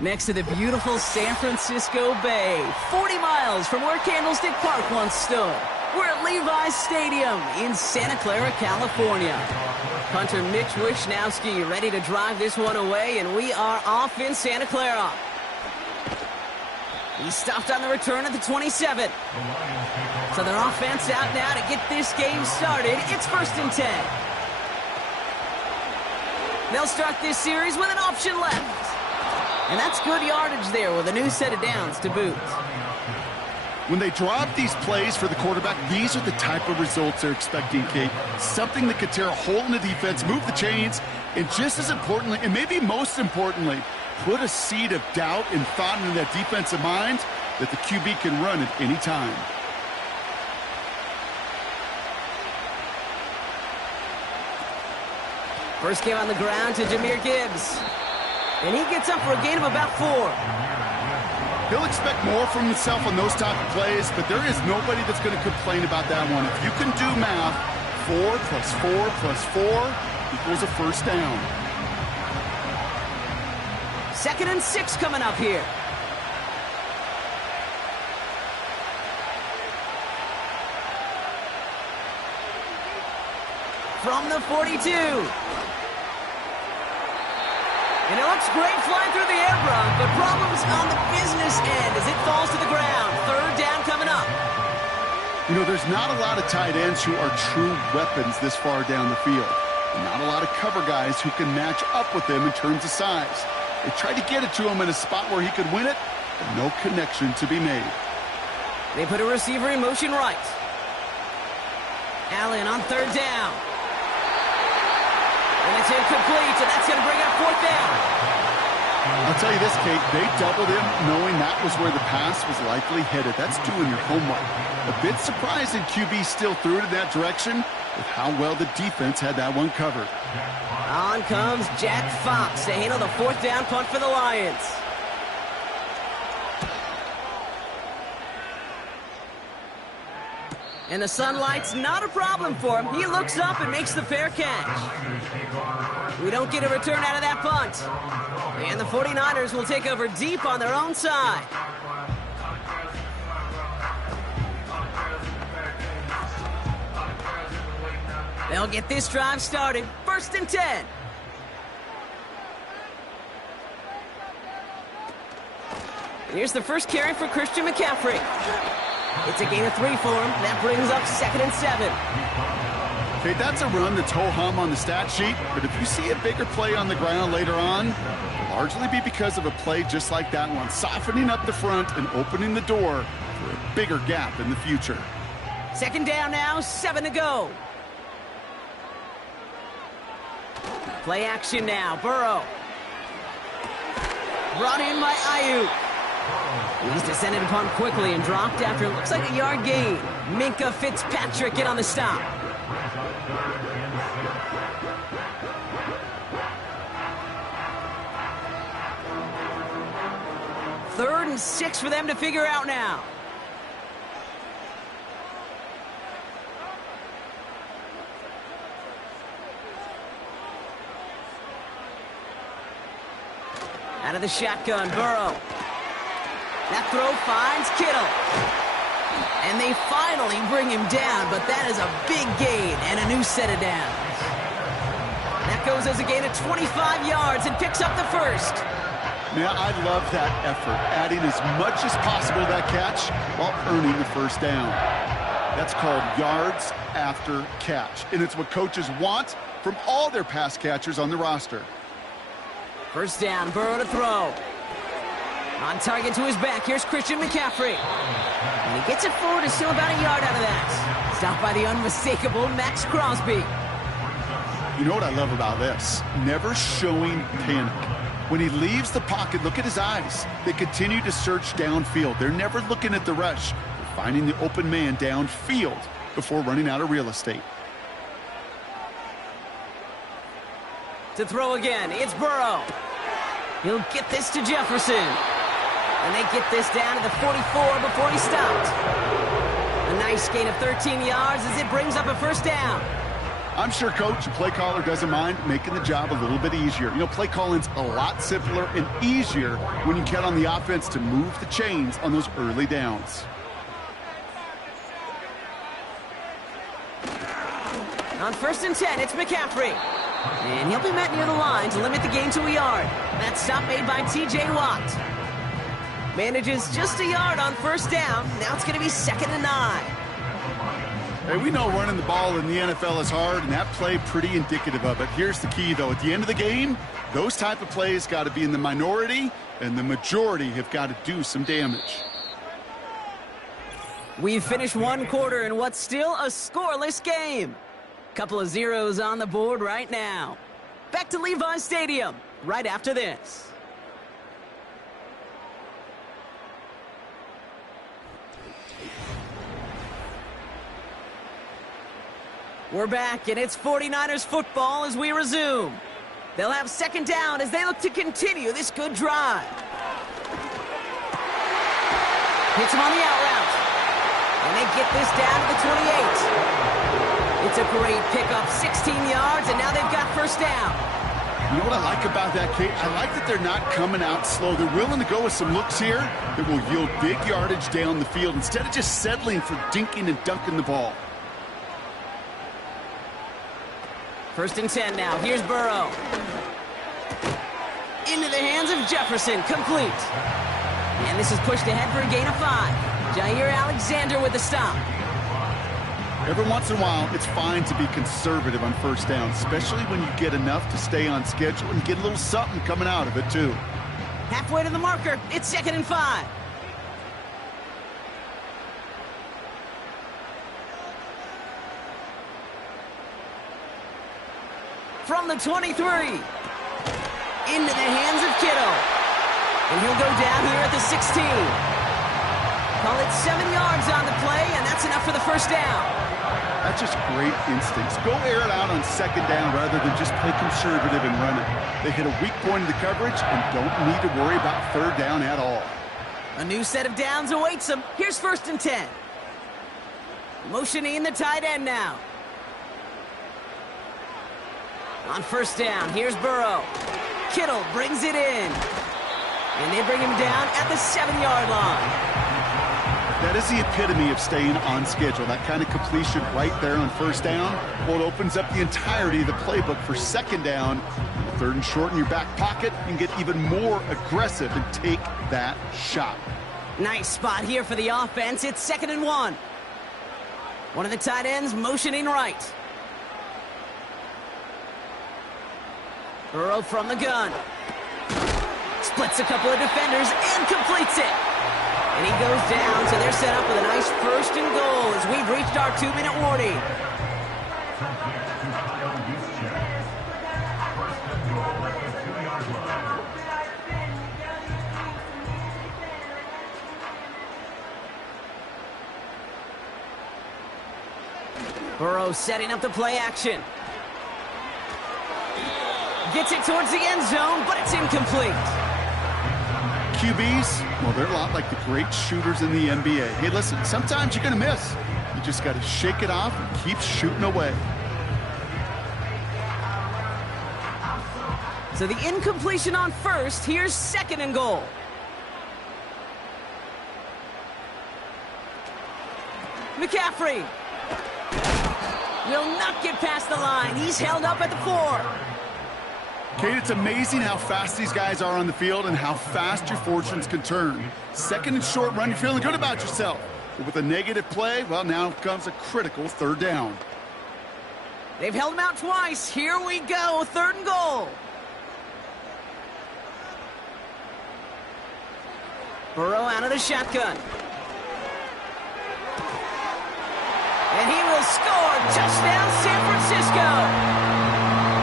Next to the beautiful San Francisco Bay, 40 miles from where Candlestick Park once stood. We're at Levi's Stadium in Santa Clara, California. Punter Mitch Wishnowsky ready to drive this one away, and we are off in Santa Clara. He stopped on the return at the 27. So their offense out now to get this game started. It's 1st and 10. They'll start this series with an option left. And that's good yardage there with a new set of downs to boot. When they drop these plays for the quarterback, these are the type of results they're expecting, Kate. Something that could tear a hole in the defense, move the chains, and just as importantly, and maybe most importantly, put a seed of doubt and thought into that defensive mind that the QB can run at any time. First game on the ground to Jahmyr Gibbs. And he gets up for a gain of about 4. He'll expect more from himself on those type of plays, but there is nobody that's going to complain about that one. If you can do math, 4 plus 4 plus 4 equals a first down. 2nd and 6 coming up here. From the 42. And it looks great flying through the air, Brock, but problems on the business end as it falls to the ground. 3rd down coming up. You know, there's not a lot of tight ends who are true weapons this far down the field. And not a lot of cover guys who can match up with them in terms of size. They tried to get it to him in a spot where he could win it, but no connection to be made. They put a receiver in motion right. Allen on 3rd down. And it's incomplete, and that's going to bring up 4th down. I'll tell you this, Kate, they doubled him knowing that was where the pass was likely headed. That's doing your homework. A bit surprising QB still threw it in that direction with how well the defense had that one covered. On comes Jack Fox to handle the 4th down punt for the Lions. And the sunlight's not a problem for him. He looks up and makes the fair catch. We don't get a return out of that punt. And the 49ers will take over deep on their own side. They'll get this drive started. 1st and 10. And here's the first carry for Christian McCaffrey. It's a gain of 3 for him. That brings up 2nd and 7. Okay, that's a run that's ho-hum on the stat sheet, but if you see a bigger play on the ground later on, it'll largely be because of a play just like that one, softening up the front and opening the door for a bigger gap in the future. 2nd down now, 7 to go. Play action now, Burrow. Brought in by Ayuk. He's descended upon quickly and dropped after it looks like a yard gain. Minkah Fitzpatrick in on the stop. Third and 6 for them to figure out now. Out of the shotgun, Burrow. That throw finds Kittle. And they finally bring him down, but that is a big gain and a new set of downs. That goes as a gain of 25 yards and picks up the first. Man, I love that effort, adding as much as possible to that catch while earning the first down. That's called yards after catch, and it's what coaches want from all their pass catchers on the roster. First down, Burrow to throw. On target to his back, here's Christian McCaffrey. And he gets it forward to still about a yard out of that. Stopped by the unmistakable Max Crosby. You know what I love about this? Never showing panic. When he leaves the pocket, look at his eyes. They continue to search downfield. They're never looking at the rush. They're finding the open man downfield before running out of real estate. To throw again, it's Burrow. He'll get this to Jefferson. And they get this down to the 44 before he stopped. A nice gain of 13 yards as it brings up a first down. I'm sure coach and play caller doesn't mind making the job a little bit easier. You know, play calling's a lot simpler and easier when you count on the offense to move the chains on those early downs. On 1st and 10, it's McCaffrey. And he'll be met near the line to limit the gain to a yard. That stop made by T.J. Watt. Manages just a yard on first down. Now it's going to be 2nd and 9. Hey, we know running the ball in the NFL is hard, and that play pretty indicative of it. Here's the key, though. At the end of the game, those type of plays got to be in the minority, and the majority have got to do some damage. We've finished one quarter in what's still a scoreless game. Couple of zeros on the board right now. Back to Levi's Stadium right after this. We're back, and it's 49ers football as we resume. They'll have second down as they look to continue this good drive. Hits him on the out route. And they get this down to the 28. It's a great pickup, 16 yards, and now they've got first down. You know what I like about that, Kate? I like that they're not coming out slow. They're willing to go with some looks here that will yield big yardage down the field instead of just settling for dinking and dunking the ball. First and 10 now. Here's Burrow. Into the hands of Jefferson. Complete. And this is pushed ahead for a gain of 5. Jair Alexander with the stop. Every once in a while, it's fine to be conservative on first down, especially when you get enough to stay on schedule and get a little something coming out of it, too. Halfway to the marker. It's 2nd and 5. From the 23. Into the hands of Kittle. And he'll go down here at the 16. Call it 7 yards on the play, and that's enough for the first down. That's just great instincts. Go air it out on second down rather than just play conservative and run it. They hit a weak point in the coverage and don't need to worry about third down at all. A new set of downs awaits them. Here's 1st and 10. Motioning the tight end now. On first down, here's Burrow. Kittle brings it in. And they bring him down at the 7-yard line. That is the epitome of staying on schedule. That kind of completion right there on first down. Well, it opens up the entirety of the playbook for second down. 3rd and short in your back pocket. You can get even more aggressive and take that shot. Nice spot here for the offense. It's 2nd and 1. One of the tight ends motioning right. Burrow from the gun. Splits a couple of defenders and completes it. And he goes down, so they're set up with a nice 1st and goal as we've reached our 2-minute warning. Burrow setting up the play action. Gets it towards the end zone, but it's incomplete. QBs, well, they're a lot like the great shooters in the NBA. Hey, listen, sometimes you're going to miss. You just got to shake it off and keep shooting away. So the incompletion on first. Here's 2nd and goal. McCaffrey will not get past the line. He's held up at the 4. Kate, it's amazing how fast these guys are on the field and how fast your fortunes can turn. 2nd and short run, you're feeling good about yourself. But with a negative play, well, now comes a critical 3rd down. They've held him out twice. Here we go, 3rd and goal. Burrow out of the shotgun. And he will score. Touchdown, San Francisco.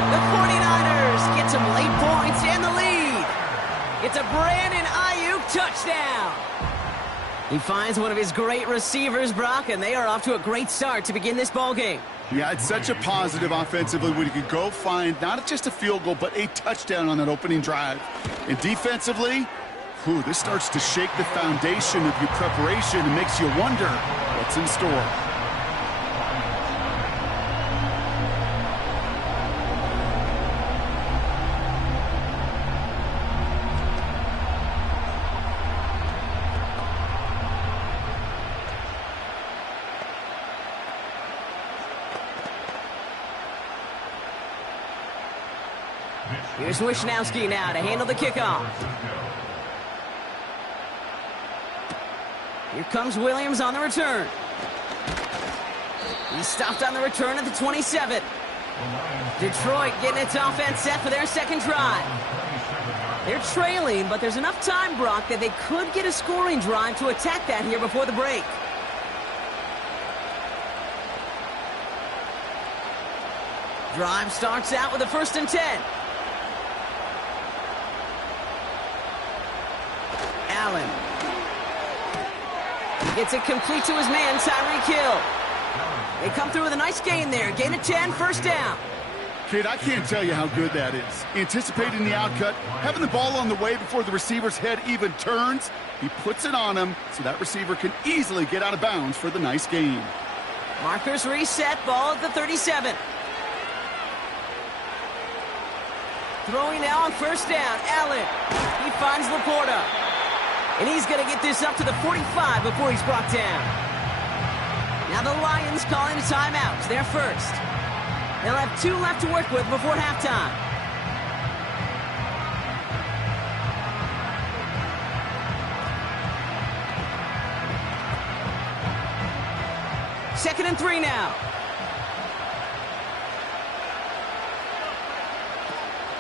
The 49ers get some late points and the lead. It's a Brandon Ayuk touchdown. He finds one of his great receivers, Brock, and they are off to a great start to begin this ballgame. Yeah, it's such a positive offensively when you can go find not just a field goal, but a touchdown on that opening drive. And defensively, this starts to shake the foundation of your preparation and makes you wonder what's in store. Here's Wishnowski now to handle the kickoff. Here comes Williams on the return. He stopped on the return at the 27. Detroit getting its offense set for their second drive. They're trailing, but there's enough time, Brock, that they could get a scoring drive to attack that here before the break. Drive starts out with a 1st and 10. Allen. He gets it complete to his man, Tyreek Hill. They come through with a nice gain there. Gain of 10, 1st down. Kid, I can't tell you how good that is. Anticipating the outcut, having the ball on the way before the receiver's head even turns. He puts it on him so that receiver can easily get out of bounds for the nice gain. Markers reset, ball at the 37. Throwing now on 1st down, Allen. He finds Laporta. And he's going to get this up to the 45 before he's brought down. Now the Lions calling a timeout. They're first. They'll have 2 left to work with before halftime. Second and 3 now.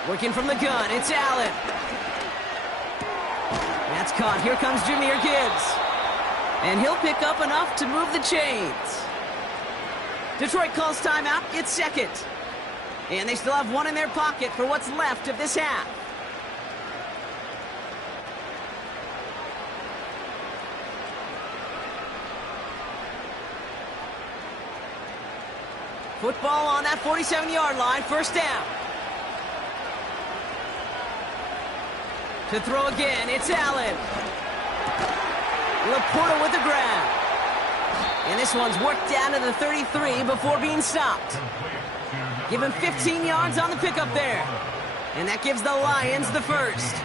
Working from the gun, it's Allen. That's caught. Here comes Jahmyr Gibbs. And he'll pick up enough to move the chains. Detroit calls timeout. It's second. And they still have 1 in their pocket for what's left of this half. Football on that 47-yard line. 1st down. To throw again, it's Allen. Laporta with the grab. And this one's worked down to the 33 before being stopped. Give him 15 yards on the pickup there. And that gives the Lions the 1st.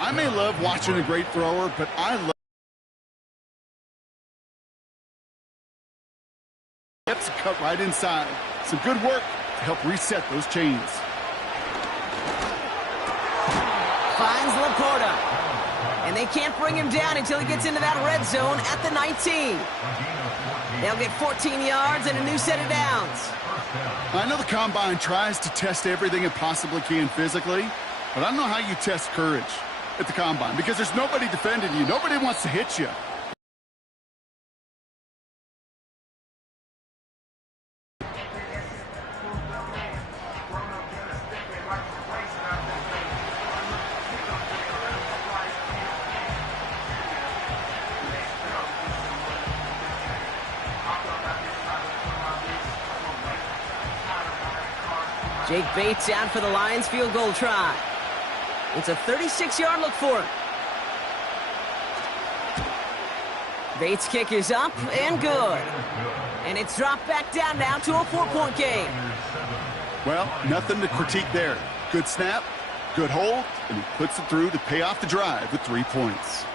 I may love watching a great thrower, but I love steps cut right inside. Some good work to help reset those chains. Finds Laporta. And they can't bring him down until he gets into that red zone at the 19. They'll get 14 yards and a new set of downs. I know the Combine tries to test everything it possibly can physically, but I don't know how you test courage at the Combine because there's nobody defending you. Nobody wants to hit you. Jake Bates out for the Lions field goal try. It's a 36-yard look for him. Bates' kick is up and good. And it's dropped back down now to a 4-point game. Well, nothing to critique there. Good snap, good hold, and he puts it through to pay off the drive with 3 points.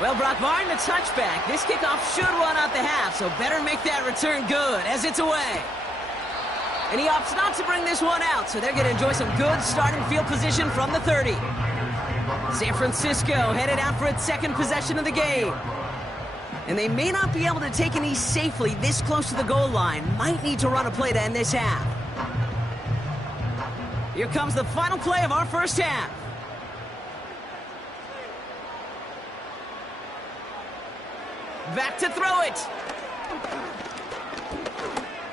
Well, Brock Martin, a touchback. This kickoff should run out the half, so better make that return good as it's away. And he opts not to bring this one out, so they're going to enjoy some good starting field position from the 30. San Francisco headed out for its 2nd possession of the game. And they may not be able to take a knee safely this close to the goal line. Might need to run a play to end this half. Here comes the final play of our first half. Back to throw it.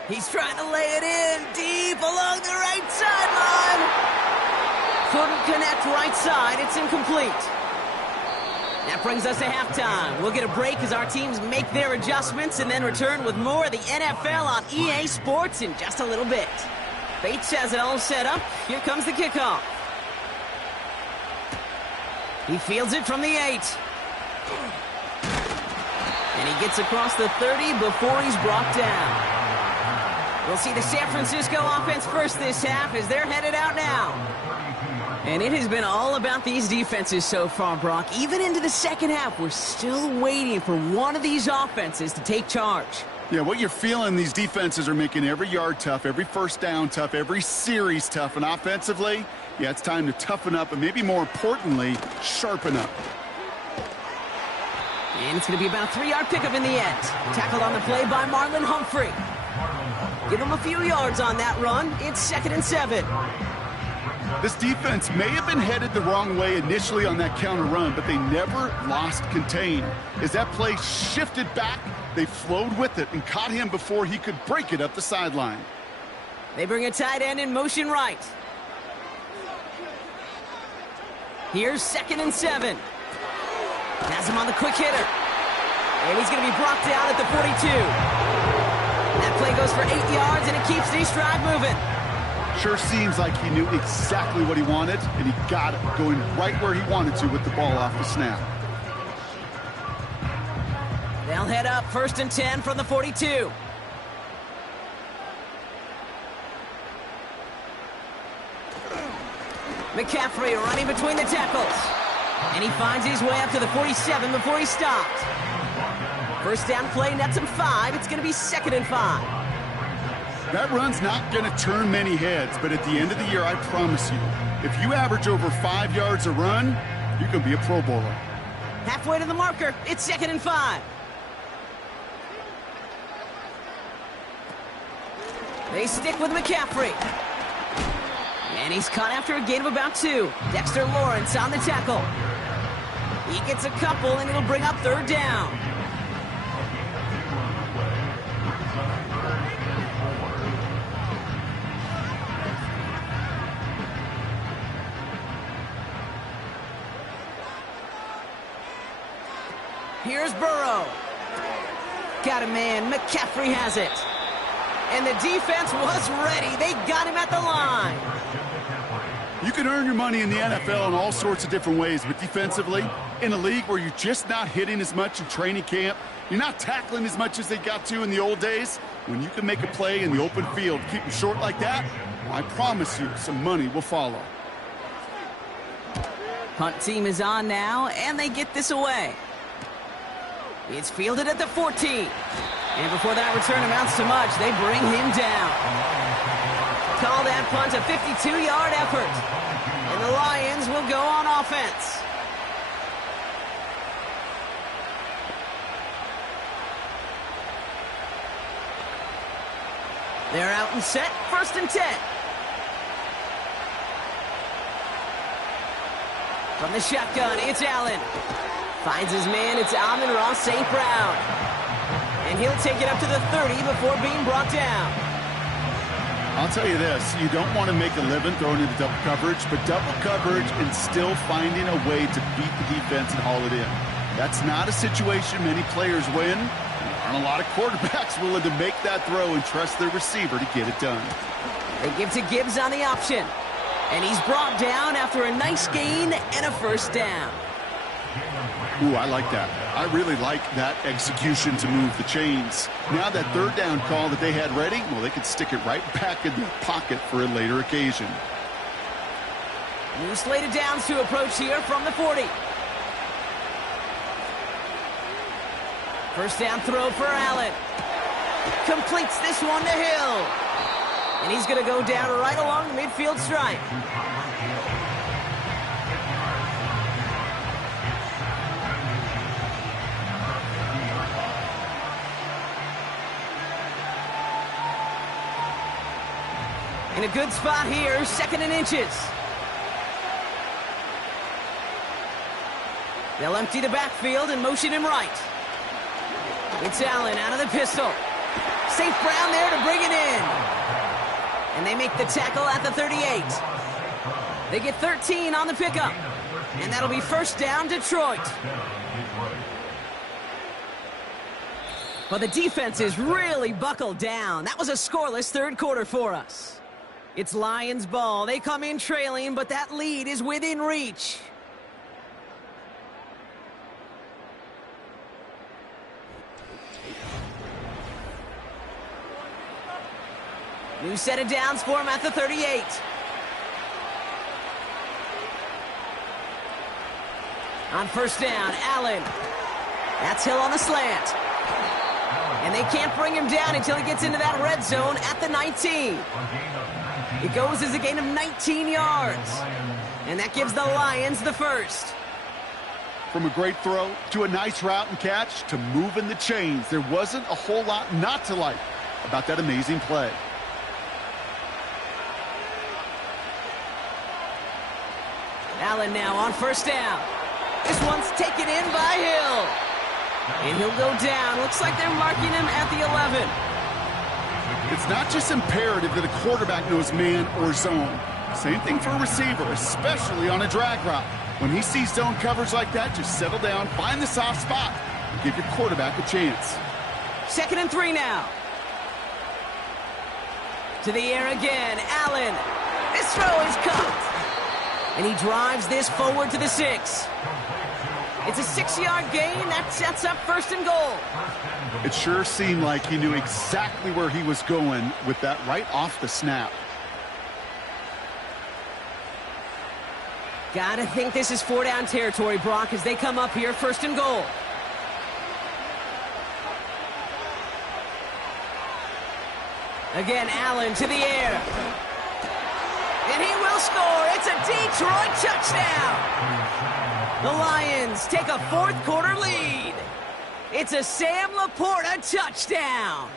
He's trying to lay it in deep along the right sideline. Couldn't connect right side. It's incomplete. That brings us to halftime. We'll get a break as our teams make their adjustments and then return with more of the NFL on EA Sports in just a little bit. Bates has it all set up. Here comes the kickoff. He fields it from the 8. And he gets across the 30 before he's brought down. We'll see the San Francisco offense first this half as they're headed out now. And it has been all about these defenses so far, Brock. Even into the second half, we're still waiting for one of these offenses to take charge. Yeah, what you're feeling, these defenses are making every yard tough, every first down tough, every series tough. And offensively, yeah, it's time to toughen up and maybe more importantly, sharpen up. And it's going to be about a 3-yard pickup in the end. Tackled on the play by Marlon Humphrey. Give him a few yards on that run. It's 2nd and 7. This defense may have been headed the wrong way initially on that counter run, but they never lost contain. As that play shifted back, they flowed with it and caught him before he could break it up the sideline. They bring a tight end in motion right. Here's 2nd and 7. Has him on the quick hitter. And he's going to be brought down at the 42. That play goes for 8 yards, and it keeps the stride moving. Sure seems like he knew exactly what he wanted, and he got it going right where he wanted to with the ball off the snap. They'll head up 1st and 10 from the 42. McCaffrey running between the tackles. And he finds his way up to the 47 before he stopped. First down play nets him 5. It's going to be 2nd and 5. That run's not going to turn many heads, but at the end of the year, I promise you, if you average over 5 yards a run, you can be a Pro Bowler. Halfway to the marker. It's 2nd and 5. They stick with McCaffrey. And he's caught after a gain of about 2. Dexter Lawrence on the tackle. He gets a couple, and it'll bring up 3rd down. Here's Burrow. Got a man. McCaffrey has it. And the defense was ready. They got him at the line. You can earn your money in the NFL in all sorts of different ways, but defensively, in a league where you're just not hitting as much in training camp, you're not tackling as much as they got to in the old days, when you can make a play in the open field, keep them short like that, I promise you some money will follow. Punt team is on now, and they get this away. It's fielded at the 14. And before that return amounts to much, they bring him down. Call that punt a 52-yard effort. And the Lions will go on offense. They're out and set, 1st and 10. From the shotgun, it's Allen. Finds his man, it's Amon-Ra St. Brown. And he'll take it up to the 30 before being brought down. I'll tell you this, you don't want to make a living throwing into double coverage, but double coverage and still finding a way to beat the defense and haul it in. That's not a situation many players win. There aren't a lot of quarterbacks willing to make that throw and trust their receiver to get it done. They give to Gibbs on the option. And he's brought down after a nice gain and a 1st down. Ooh, I like that. I really like that execution to move the chains. Now that 3rd down call that they had ready, well, they could stick it right back in their pocket for a later occasion. New slate of downs to approach here from the 40. First down throw for Allen. Completes this one to Hill. And he's going to go down right along the midfield stripe. In a good spot here, 2nd and inches. They'll empty the backfield and motion him right. It's Allen out of the pistol. St. Brown there to bring it in. And they make the tackle at the 38. They get 13 on the pickup. And that'll be 1st down, Detroit. Well, the defense is really buckled down. That was a scoreless 3rd quarter for us. It's Lions ball. They come in trailing, but that lead is within reach. New set of downs for him at the 38. On 1st down, Allen. That's Hill on the slant. And they can't bring him down until he gets into that red zone at the 19. It goes as a gain of 19 yards. And that gives the Lions the 1st. From a great throw to a nice route and catch to moving the chains, there wasn't a whole lot not to like. about that amazing play. Allen now on first down. This one's taken in by Hill. And he'll go down. Looks like they're marking him at the 11. It's not just imperative that a quarterback knows man or zone. Same thing for a receiver, especially on a drag route. When he sees zone coverage like that, just settle down, find the soft spot, and give your quarterback a chance. 2nd and 3 now. To the air again, Allen. This throw is caught. And he drives this forward to the 6. It's a 6-yard gain. That sets up 1st and goal. It sure seemed like he knew exactly where he was going with that right off the snap. Gotta think this is 4-down territory, Brock, as they come up here, 1st and goal. Again, Allen to the air. And he will score. It's a Detroit touchdown. The Lions take a 4th quarter lead. It's a Sam Laporta touchdown.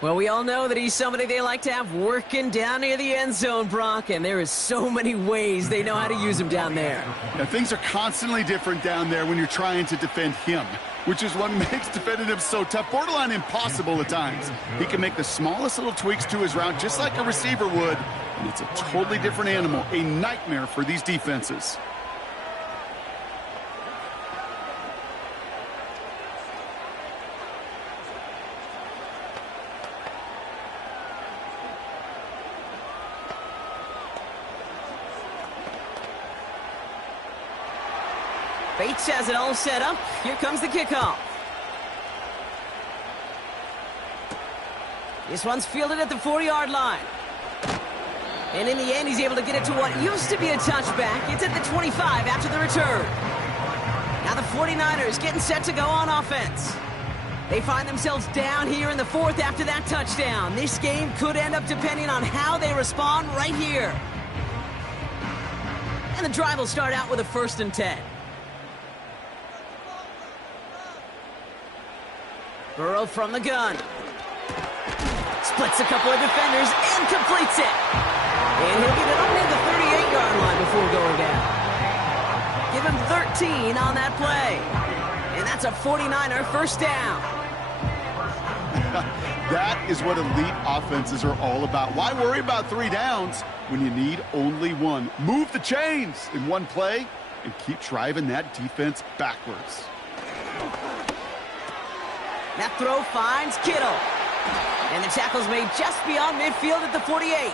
Well, we all know that he's somebody they like to have working down near the end zone, Brock, and there is so many ways they know how to use him down there. Yeah, things are constantly different down there when you're trying to defend him, which is what makes defending him so tough, borderline impossible at times. He can make the smallest little tweaks to his route just like a receiver would, and it's a totally different animal, a nightmare for these defenses. Bates has it all set up. Here comes the kickoff. This one's fielded at the 40-yard line. And in the end, he's able to get it to what used to be a touchback. It's at the 25 after the return. Now the 49ers getting set to go on offense. They find themselves down here in the 4th after that touchdown. This game could end up depending on how they respond right here. And the drive will start out with a 1st and 10. Burrow from the gun. Splits a couple of defenders and completes it. And he'll get it up near the 38-yard line before going down. Give him 13 on that play. And that's a 49er 1st down. That is what elite offenses are all about. Why worry about 3 downs when you need only 1? Move the chains in one play and keep driving that defense backwards. That throw finds Kittle. And the tackle's made just beyond midfield at the 48.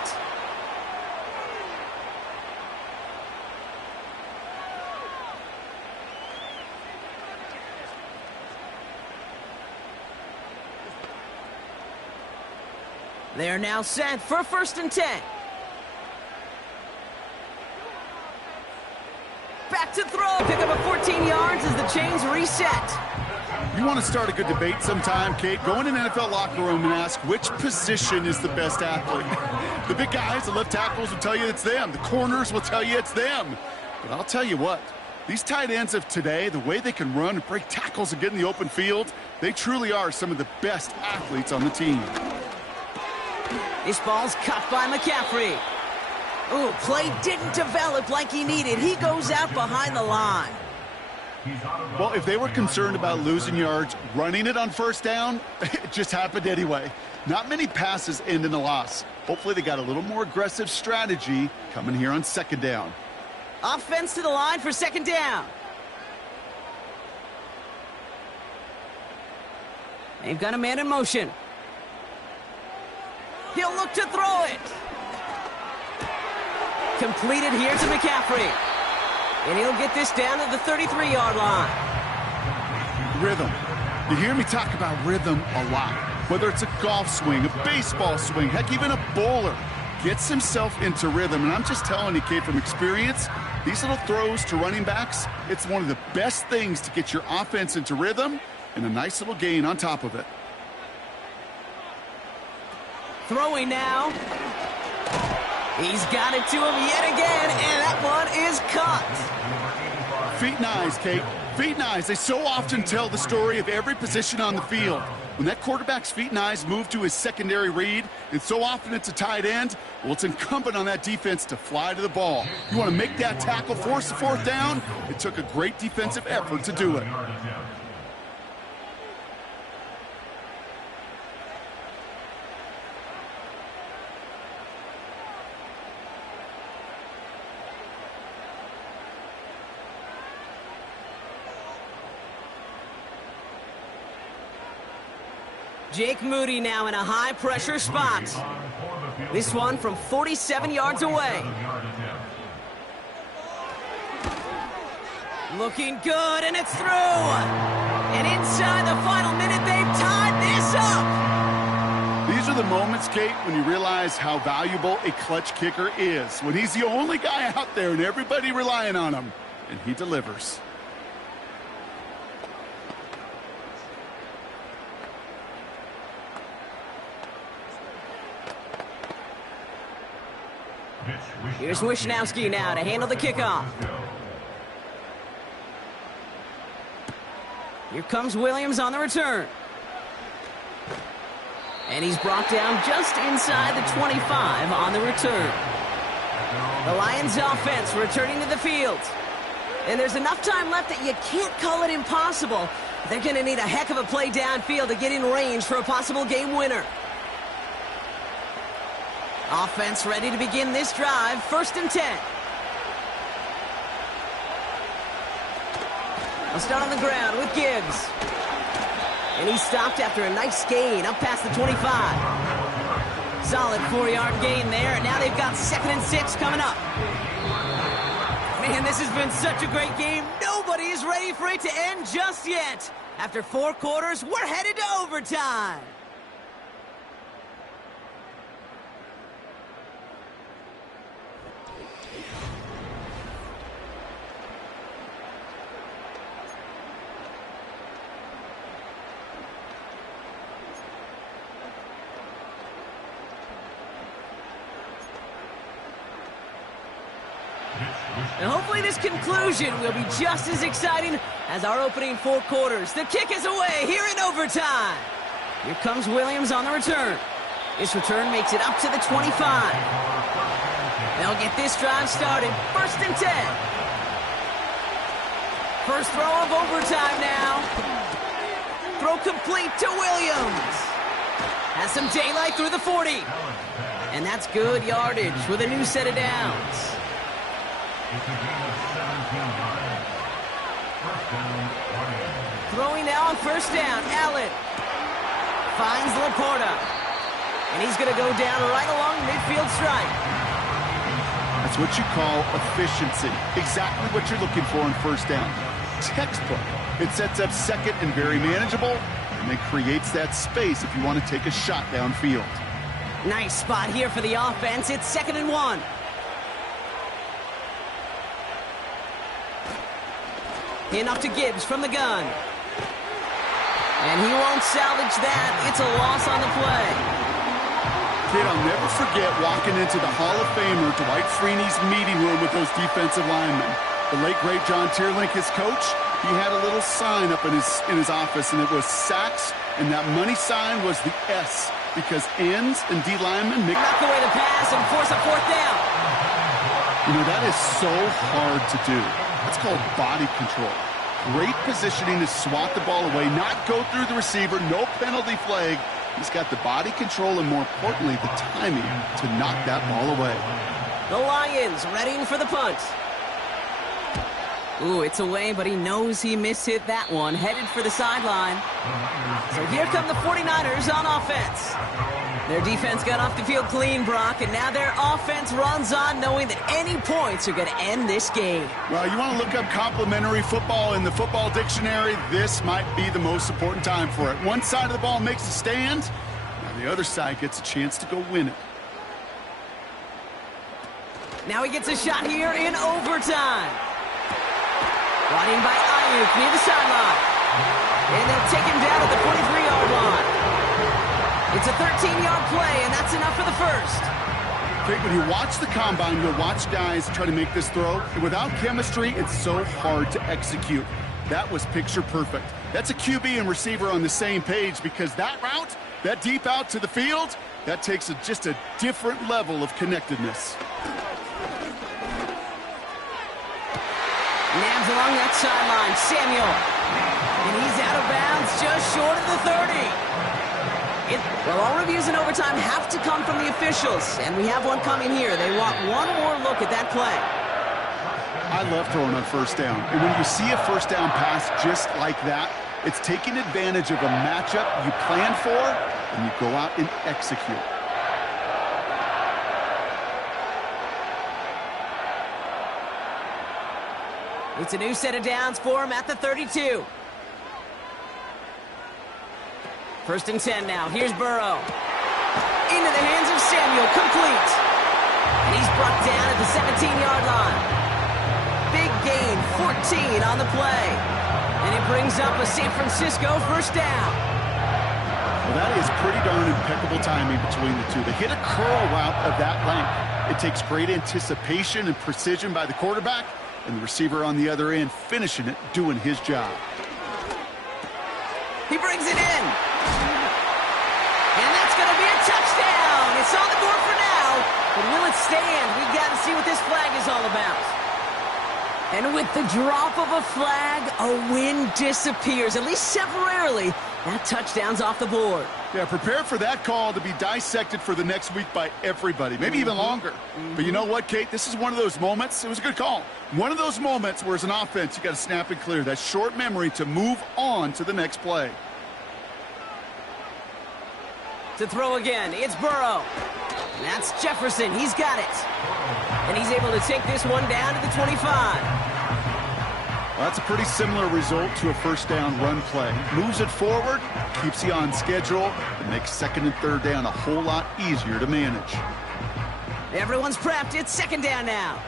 They are now set for 1st and 10. Back to throw. Pick up a 14 yards as the chains reset. You want to start a good debate sometime, Kate? Go in an NFL locker room and ask which position is the best athlete. The big guys, the left tackles will tell you it's them. The corners will tell you it's them. But I'll tell you what, these tight ends of today, the way they can run and break tackles and get in the open field, they truly are some of the best athletes on the team. This ball's caught by McCaffrey. Ooh, play didn't develop like he needed. He goes out behind the line. Well, if they were concerned about losing yards, running it on 1st down, it just happened anyway. Not many passes end in a loss. Hopefully they got a little more aggressive strategy coming here on 2nd down. Offense to the line for 2nd down. They've got a man in motion. He'll look to throw it. Completed here to McCaffrey. And he'll get this down at the 33-yard line. Rhythm. You hear me talk about rhythm a lot. Whether it's a golf swing, a baseball swing, heck, even a bowler gets himself into rhythm. And I'm just telling you, kid, from experience, these little throws to running backs, it's one of the best things to get your offense into rhythm and a nice little gain on top of it. Throwing now. He's got it to him yet again, and that one is caught. Feet and eyes, Kate. Feet and eyes. They so often tell the story of every position on the field. When that quarterback's feet and eyes move to his secondary read, and so often it's a tight end, well, it's incumbent on that defense to fly to the ball. You want to make that tackle, force the fourth down? It took a great defensive effort to do it. Jake Moody now in a high-pressure spot. This one from 47 yards away. Looking good, and it's through. And inside the final minute, they've tied this up. These are the moments, Kate, when you realize how valuable a clutch kicker is. When he's the only guy out there and everybody relying on him, and he delivers. Here's Wisnowski now to handle the kickoff. Here comes Williams on the return. And he's brought down just inside the 25 on the return. The Lions offense returning to the field. And there's enough time left that you can't call it impossible. They're going to need a heck of a play downfield to get in range for a possible game winner. Offense ready to begin this drive. 1st and 10. They'll start on the ground with Gibbs. And he's stopped after a nice gain up past the 25. Solid 4-yard gain there, and now they've got 2nd and 6 coming up. Man, this has been such a great game. Nobody is ready for it to end just yet. After 4 quarters, we're headed to overtime. And hopefully this conclusion will be just as exciting as our opening 4 quarters. The kick is away here in overtime. Here comes Williams on the return. This return makes it up to the 25. They'll get this drive started. 1st and 10. First throw of overtime now. Throw complete to Williams. Has some daylight through the 40. And that's good yardage with a new set of downs. Throwing now on 1st down, Allen finds Laporta, and he's going to go down right along midfield stripe. That's what you call efficiency. Exactly what you're looking for in 1st down. Textbook. It sets up 2nd and very manageable, and it creates that space if you want to take a shot downfield. Nice spot here for the offense. It's 2nd and 1. In up to Gibbs from the gun. And he won't salvage that. It's a loss on the play. Kid, I'll never forget walking into the Hall of Famer Dwight Freeney's meeting room with those defensive linemen. The late, great John Tierlink, his coach, he had a little sign up in his office, and it was sacks, and that money sign was the S, because ends and D linemen make... Knock away the pass and force a 4th down. You know, that is so hard to do. That's called body control. Great positioning to swat the ball away, not go through the receiver, no penalty flag. He's got the body control and, more importantly, the timing to knock that ball away. The Lions readying for the punt. Ooh, it's away, but he knows he mishit that one. Headed for the sideline. So here come the 49ers on offense. Their defense got off the field clean, Brock, and now their offense runs on knowing that any points are going to end this game. Well, you want to look up complimentary football in the football dictionary, this might be the most important time for it. One side of the ball makes a stand, now the other side gets a chance to go win it. Now he gets a shot here in overtime. Brought in by Ayuk near the sideline. And they'll take him down at the 43-yard line. It's a 13-yard play, and that's enough for the first. Okay, when you watch the combine, you'll watch guys try to make this throw, and without chemistry, it's so hard to execute. That was picture perfect. That's a QB and receiver on the same page, because that route, that deep out to the field, that takes just a different level of connectedness. Nabs along that sideline, Samuel. And he's out of bounds, just short of the 30. Well, all reviews in overtime have to come from the officials, and we have one coming here. They want one more look at that play. I love throwing on first down. And when you see a first down pass just like that, it's taking advantage of a matchup you plan for, and you go out and execute. It's a new set of downs for him at the 32. First and 10 now. Here's Burrow. Into the hands of Samuel. Complete. And he's brought down at the 17-yard line. Big gain, 14 on the play. And it brings up a San Francisco first down. Well, that is pretty darn impeccable timing between the two. They hit a curl route of that length. It takes great anticipation and precision by the quarterback, and the receiver on the other end finishing it, doing his job. He brings it in. And that's going to be a touchdown. It's on the board for now. But will it stand? We've got to see what this flag is all about. And with the drop of a flag, a win disappears, at least temporarily. That touchdown's off the board. Yeah, prepare for that call to be dissected for the next week by everybody, maybe even longer. But you know what, Kate? This is one of those moments. It was a good call. One of those moments where as an offense, you got to snap and clear. That short memory to move on to the next play. To throw again, it's Burrow. And that's Jefferson. He's got it. And he's able to take this one down to the 25. Well, that's a pretty similar result to a first down run play. Moves it forward, keeps you on schedule, and makes second and third down a whole lot easier to manage. Everyone's prepped. It's second down now.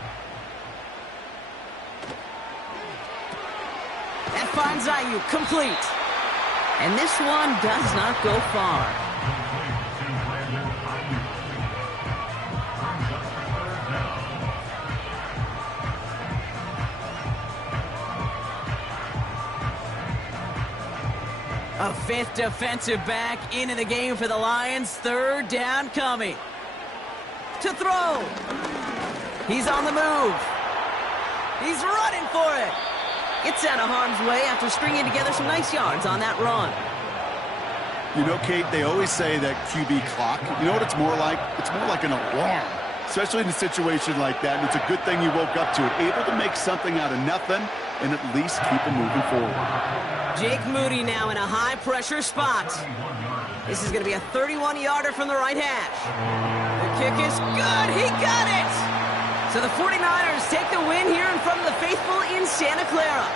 That finds Ayuk complete. And this one does not go far. A fifth defensive back into the game for the Lions. Third down coming. To throw. He's on the move. He's running for it. It's out of harm's way after stringing together some nice yards on that run. You know, Kate, they always say that QB clock. You know what it's more like? It's more like an alarm, especially in a situation like that. And it's a good thing you woke up to it, able to make something out of nothing and at least keep it moving forward. Jake Moody now in a high-pressure spot. This is going to be a 31-yarder from the right hash. The kick is good. He got it! So the 49ers take the win here in front of the faithful in Santa Clara.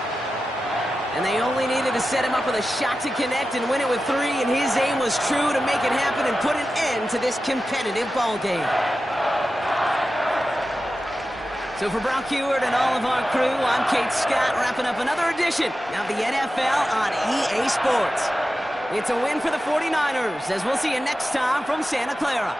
And they only needed to set him up with a shot to connect and win it with 3, and his aim was true to make it happen and put an end to this competitive ball game. So for Brock Heward and all of our crew, I'm Kate Scott, wrapping up another edition of the NFL on EA Sports. It's a win for the 49ers, as we'll see you next time from Santa Clara.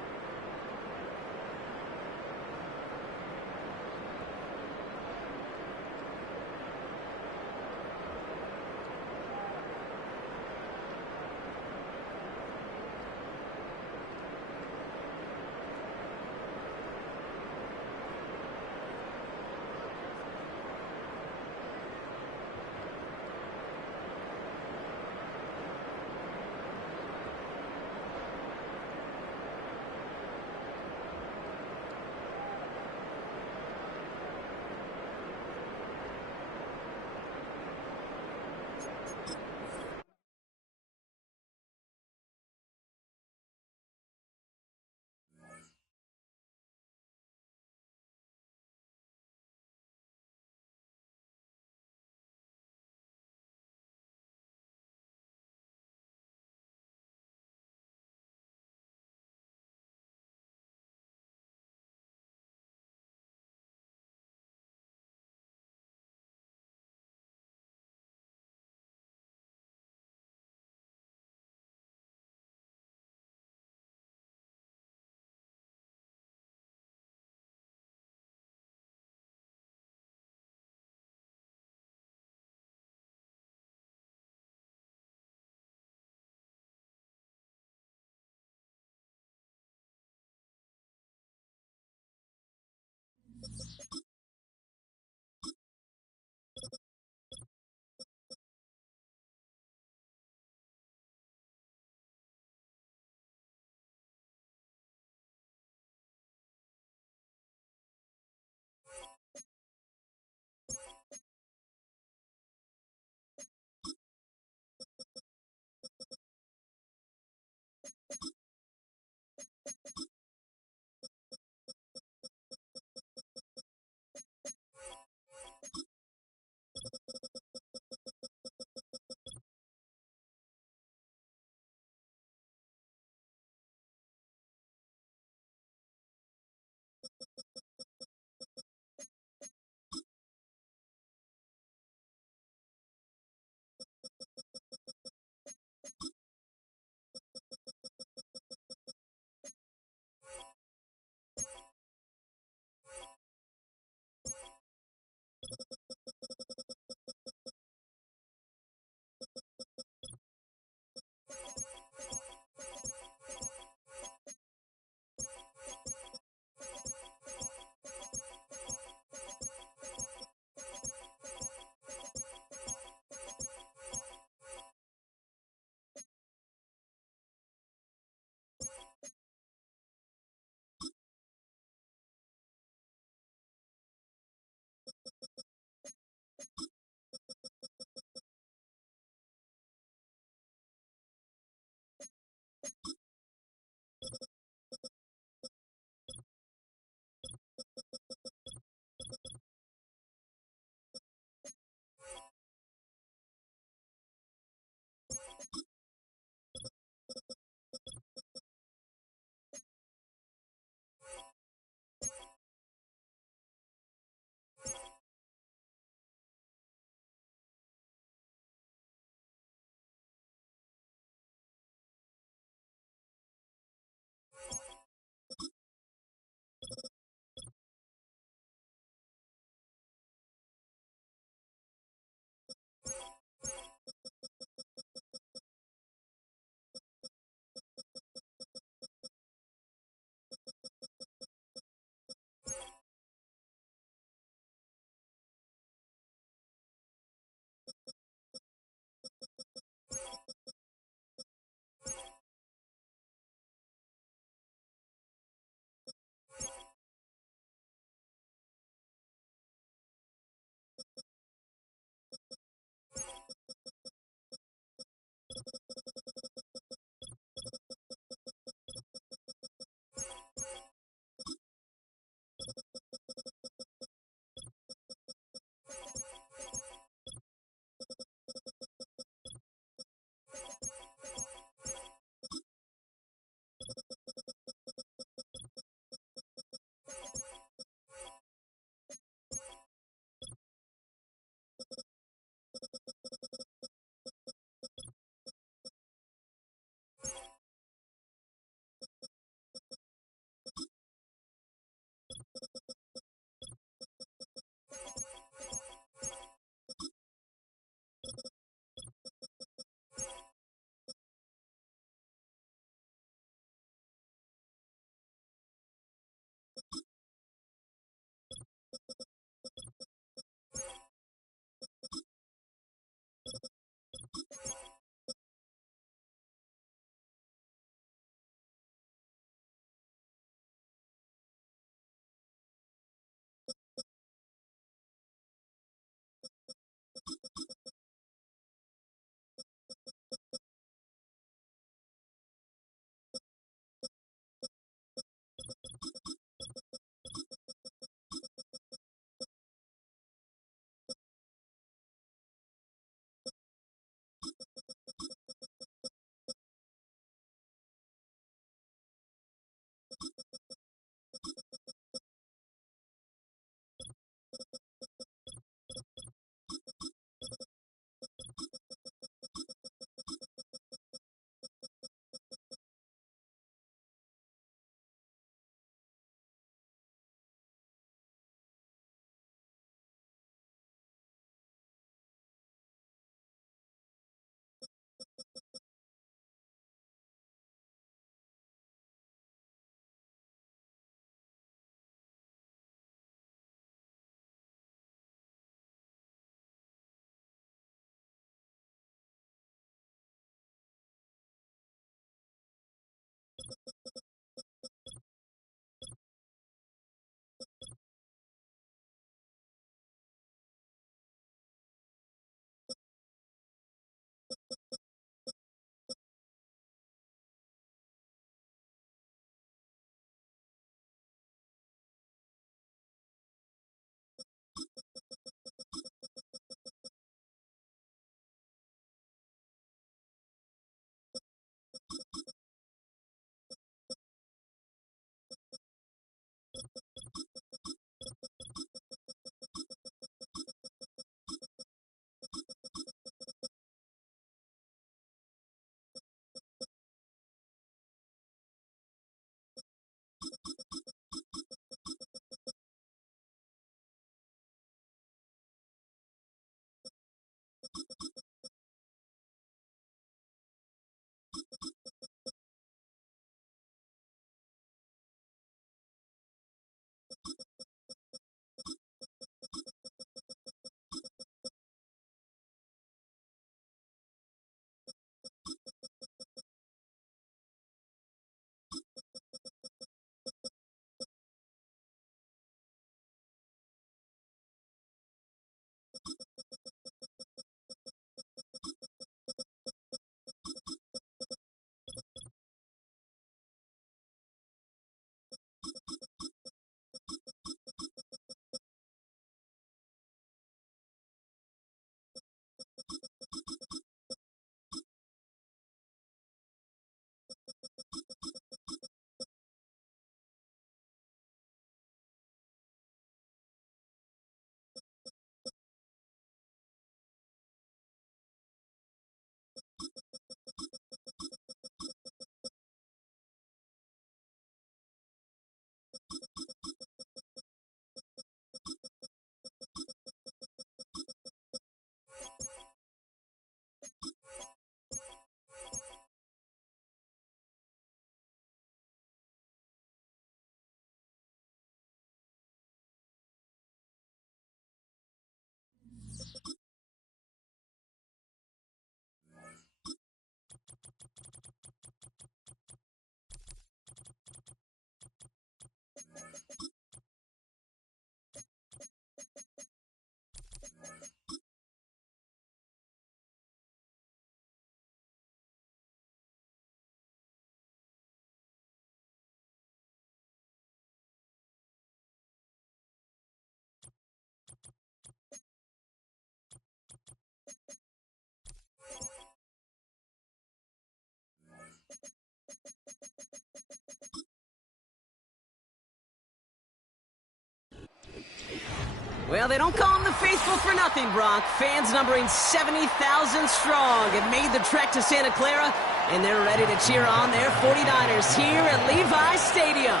Well, they don't call them the faithful for nothing, Brock. Fans numbering 70,000 strong have made the trek to Santa Clara, and they're ready to cheer on their 49ers here at Levi's Stadium.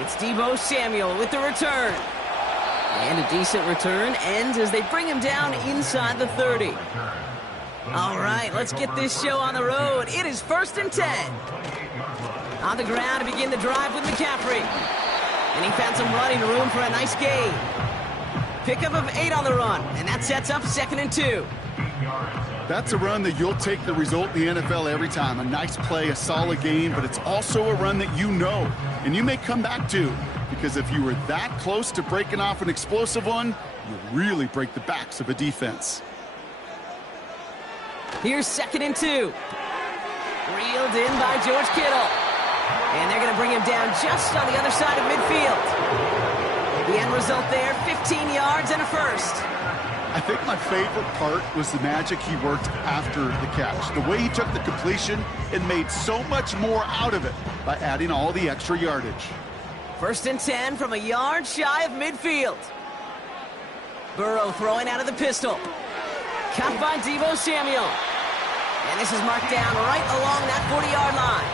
It's Deebo Samuel with the return. And a decent return ends as they bring him down inside the 30. All right, let's get this show on the road. It is 1st and 10. On the ground to begin the drive with McCaffrey. And he found some running room for a nice gain. Pickup of 8 on the run, and that sets up 2nd and 2. That's a run that you'll take the result in the NFL every time. A nice play, a solid game, but it's also a run that you know, and you may come back to, because if you were that close to breaking off an explosive one, you really break the backs of a defense. Here's 2nd and 2. Reeled in by George Kittle. And they're going to bring him down just on the other side of midfield. The end result there, 15 yards and a first. I think my favorite part was the magic he worked after the catch. The way he took the completion and made so much more out of it by adding all the extra yardage. 1st and 10 from a yard shy of midfield. Burrow throwing out of the pistol. Caught by Deebo Samuel. And this is marked down right along that 40-yard line.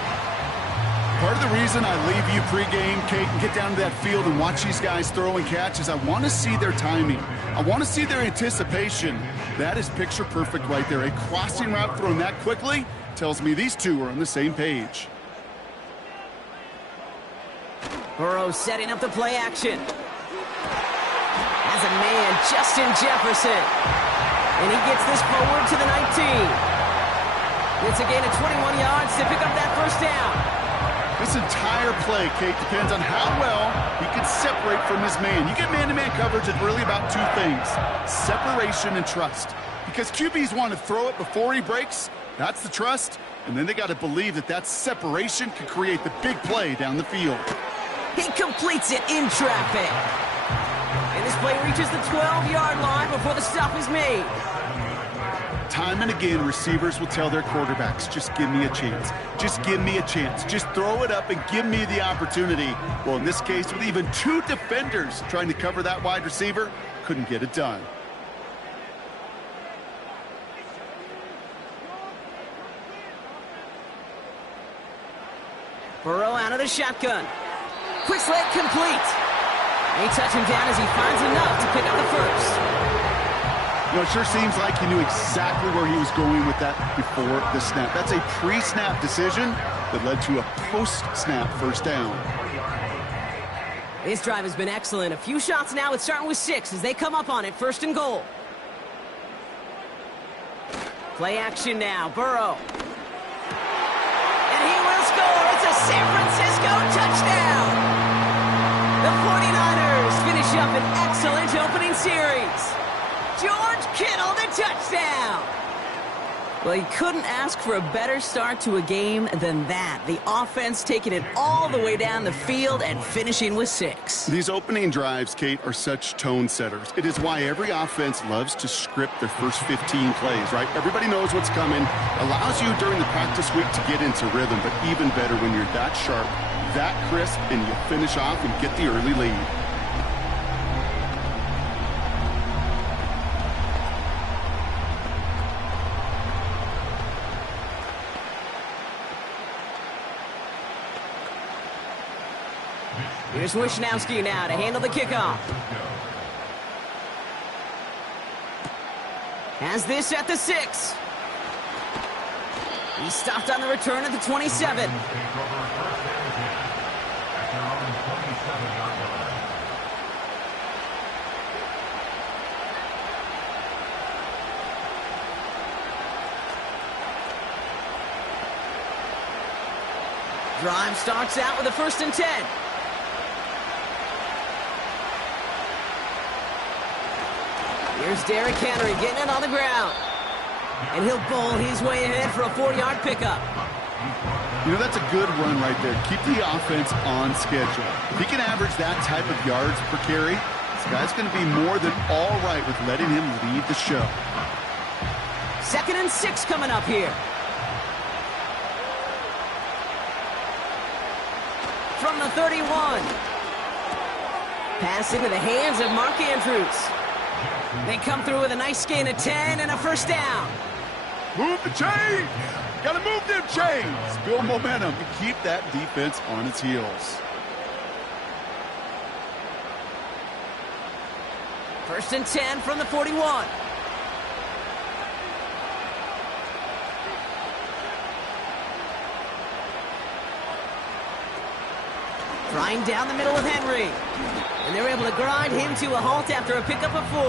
Part of the reason I leave you pregame, Kate, and get down to that field and watch these guys throw and catch is I want to see their timing. I want to see their anticipation. That is picture perfect right there. A crossing route thrown that quickly tells me these two are on the same page. Burrow setting up the play action. Has a man, Justin Jefferson. And he gets this forward to the 19. It's a gain of 21 yards to pick up that 1st down. This entire play, Kate, depends on how well he can separate from his man. You get man-to-man coverage, it's really about two things: separation and trust. Because QBs want to throw it before he breaks. That's the trust. And then they got to believe that that separation can create the big play down the field. He completes it in traffic. And this play reaches the 12-yard line before the stop is made. Time and again, receivers will tell their quarterbacks, just give me a chance. Just give me a chance. Just throw it up and give me the opportunity. Well, in this case, with even two defenders trying to cover that wide receiver, couldn't get it done. Burrow out of the shotgun. Quick slant complete. They touch him down as he finds enough to pick up the 1st. You know, it sure seems like he knew exactly where he was going with that before the snap. That's a pre-snap decision that led to a post-snap 1st down. This drive has been excellent. A few shots now. It's starting with 6 as they come up on it. 1st and goal. Play action now. Burrow. And he will score. It's a San Francisco touchdown. The 49ers finish up an excellent opening series. George Kittle, the touchdown. Well, he couldn't ask for a better start to a game than that. The offense taking it all the way down the field and finishing with 6. These opening drives, Kate, are such tone setters. It is why every offense loves to script their first 15 plays, right? Everybody knows what's coming. Allows you during the practice week to get into rhythm, but even better when you're that sharp, that crisp, and you finish off and get the early lead. Here's Wishnowski now to handle the kickoff. Has this at the 6. He stopped on the return at the 27. Drive starts out with a 1st and 10. Here's Derrick Henry getting it on the ground. And he'll bowl his way ahead for a 4-yard pickup. You know, that's a good run right there. Keep the offense on schedule. If he can average that type of yards per carry, this guy's going to be more than all right with letting him lead the show. 2nd and 6 coming up here. From the 31. Pass into the hands of Mark Andrews. They come through with a nice gain of 10 and a 1st down. Move the chains! Gotta move them chains! Build momentum and keep that defense on its heels. 1st and 10 from the 41. Trying down the middle with Henry. And they're able to grind him to a halt after a pickup of 4.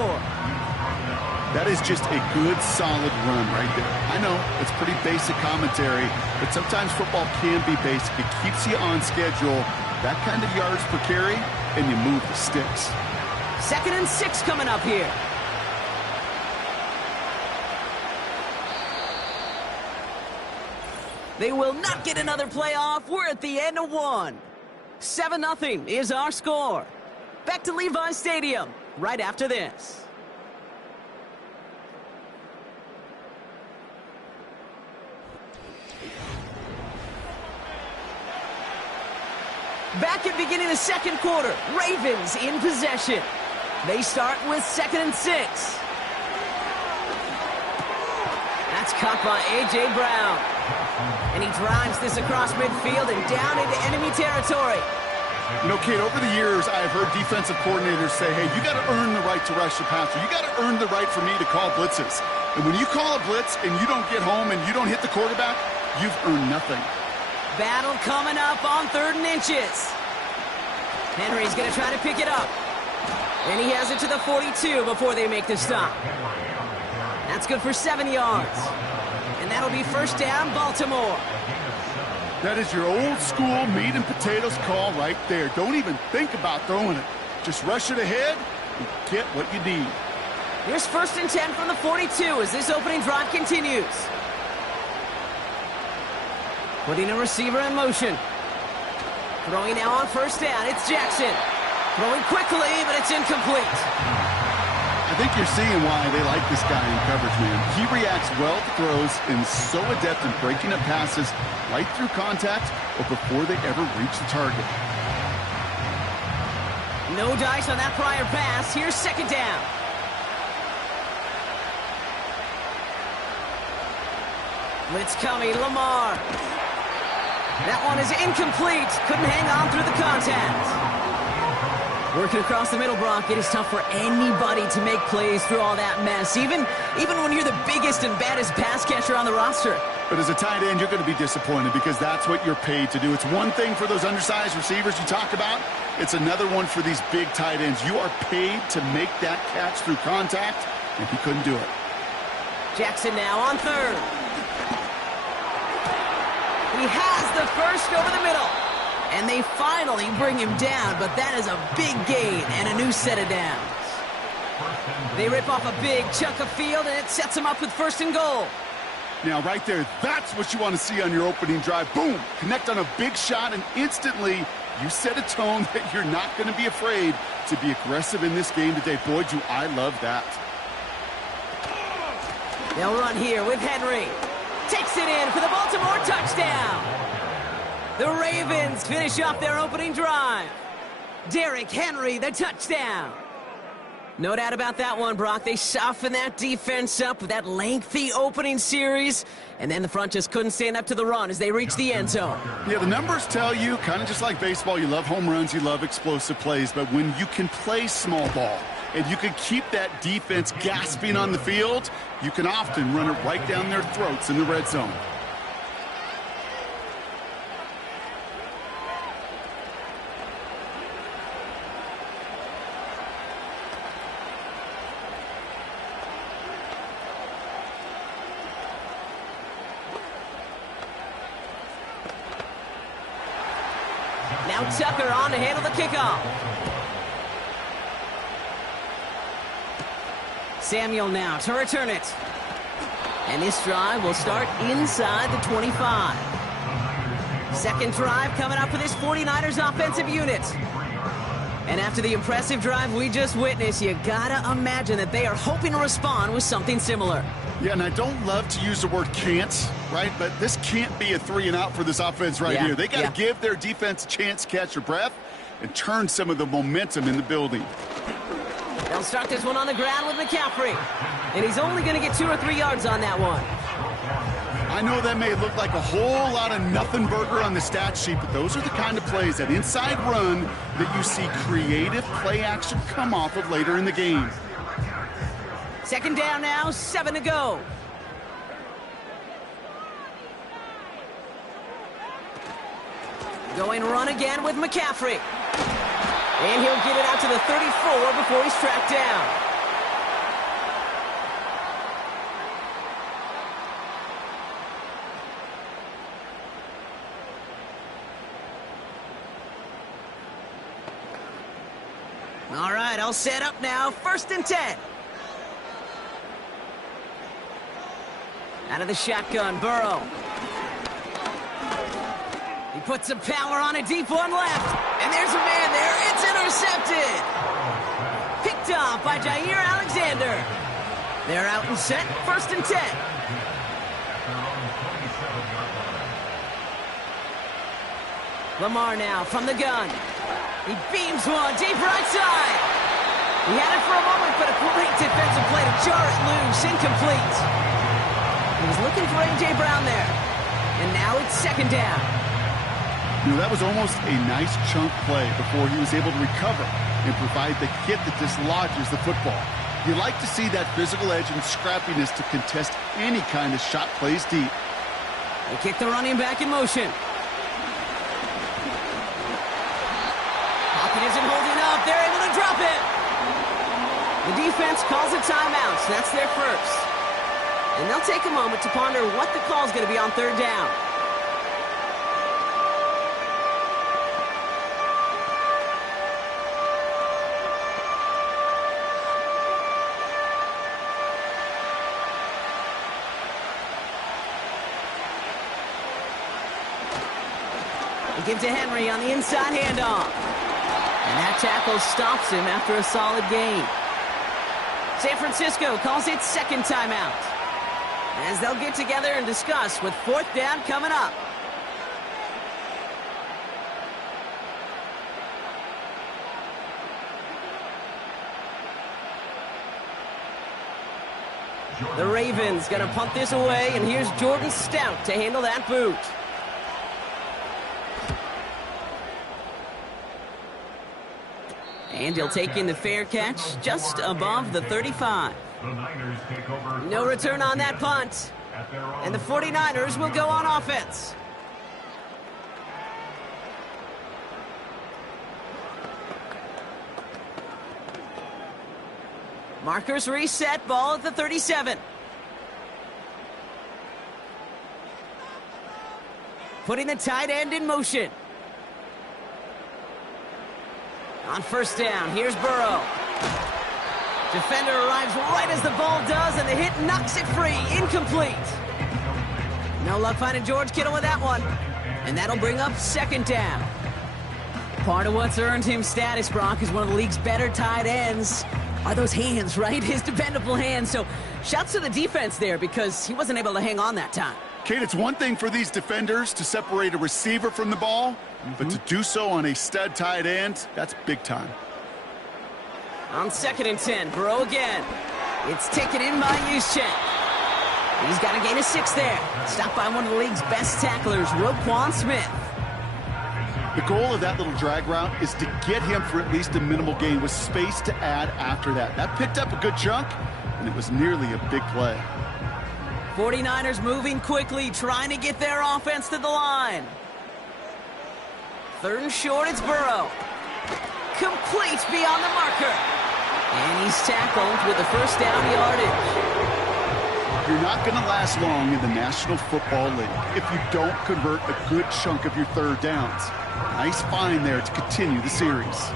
That is just a good, solid run right there. I know, it's pretty basic commentary, but sometimes football can be basic. It keeps you on schedule, that kind of yards per carry, and you move the sticks. 2nd and 6 coming up here. They will not get another playoff. We're at the end of 1. 7-0 is our score. Back to Levi's Stadium right after this. Back at beginning of the second quarter, Ravens in possession. They start with 2nd and 6. That's caught by A.J. Brown. And he drives this across midfield and down into enemy territory. You know, Kate, over the years, I have heard defensive coordinators say, hey, you got to earn the right to rush the passer. You got to earn the right for me to call blitzes. And when you call a blitz and you don't get home and you don't hit the quarterback, you've earned nothing. Battle coming up on 3rd and inches. Henry's going to try to pick it up. And he has it to the 42 before they make the stop. That's good for 7 yards. And that'll be 1st down, Baltimore. That is your old school meat and potatoes call right there. Don't even think about throwing it. Just rush it ahead and get what you need. Here's 1st and 10 from the 42 as this opening drive continues. Putting a receiver in motion. Throwing now on 1st down. It's Jackson. Throwing quickly, but it's incomplete. I think you're seeing why they like this guy in coverage, man. He reacts well to throws and is so adept in breaking up passes right through contact or before they ever reach the target. No dice on that prior pass. Here's 2nd down. Blitz coming, Lamar. That one is incomplete. Couldn't hang on through the contact. Working across the middle, Brock, it is tough for anybody to make plays through all that mess, even when you're the biggest and baddest pass catcher on the roster. But as a tight end, you're going to be disappointed because that's what you're paid to do. It's one thing for those undersized receivers you talk about. It's another one for these big tight ends. You are paid to make that catch through contact, and he couldn't do it. Jackson now on 3rd. He has the 1st over the middle. And they finally bring him down, but that is a big gain and a new set of downs. They rip off a big chunk of field, and it sets them up with 1st and goal. Now, right there, that's what you want to see on your opening drive. Boom! Connect on a big shot, and instantly you set a tone that you're not going to be afraid to be aggressive in this game today. Boy, do I love that. They'll run here with Henry. Takes it in for the Baltimore touchdown. The Ravens finish off their opening drive. Derrick Henry, the touchdown. No doubt about that one, Brock. They softened that defense up with that lengthy opening series, and then the front just couldn't stand up to the run as they reached the end zone. Yeah, the numbers tell you, kind of just like baseball, you love home runs, you love explosive plays, but when you can play small ball and you can keep that defense gasping on the field, you can often run it right down their throats in the red zone. Now Tucker on to handle the kickoff. Samuel now to return it. And this drive will start inside the 25. 2nd drive coming up for this 49ers offensive unit. And after the impressive drive we just witnessed, you gotta imagine that they are hoping to respond with something similar. Yeah, and I don't love to use the word can't, right? But this can't be a 3-and-out for this offense right here. They got to give their defense a chance to catch their breath and turn some of the momentum in the building. They'll start this one on the ground with McCaffrey. And he's only going to get 2 or 3 yards on that one. I know that may look like a whole lot of nothing burger on the stat sheet, but those are the kind of plays, that inside run, that you see creative play action come off of later in the game. 2nd down now, 7 to go. Going run again with McCaffrey. And he'll get it out to the 34 before he's tracked down. All right, all set up now. 1st and 10. Out of the shotgun, Burrow. He puts some power on a deep one left. And there's a man there. It's intercepted. Picked off by Jair Alexander. They're out and set. 1st and 10. Lamar now from the gun. He beams one deep right side. He had it for a moment, but a great defensive play to jar it loose. Incomplete. He was looking for A.J. Brown there. And now it's second down. You know, that was almost a nice chunk play before he was able to recover and provide the hit that dislodges the football. You like to see that physical edge and scrappiness to contest any kind of shot plays deep. They kick the running back in motion. Pocket isn't holding up. They're able to drop it. The defense calls a timeout, so that's their first. And they'll take a moment to ponder what the call is going to be on third down. They give to Henry on the inside handoff. And that tackle stops him after a solid gain. San Francisco calls it second timeout, as they'll get together and discuss with fourth down coming up. The Ravens going to punt this away, and here's Jordan Stout to handle that boot. And he'll take in the fair catch just above the 35. No return on that punt. And the 49ers will go on offense. Markers reset, ball at the 37. Putting the tight end in motion. On first down, here's Burrow. Defender arrives right as the ball does, and the hit knocks it free. Incomplete. No luck finding George Kittle with that one. And that'll bring up second down. Part of what's earned him status, Brock, is one of the league's better tight ends. Are those hands, right? His dependable hands. So shouts to the defense there because he wasn't able to hang on that time. Kate, it's one thing for these defenders to separate a receiver from the ball, but to do so on a stud tight end, that's big time. On 2nd and 10, Burrow again. It's taken in by Juszczyk. He's got a gain of 6 there. Stopped by one of the league's best tacklers, Roquan Smith. The goal of that little drag route is to get him for at least a minimal gain with space to add after that. That picked up a good chunk, and it was nearly a big play. 49ers moving quickly, trying to get their offense to the line. 3rd and short, it's Burrow. Complete beyond the marker. And he's tackled with the first down yardage. You're not going to last long in the National Football League if you don't convert a good chunk of your third downs. Nice find there to continue the series.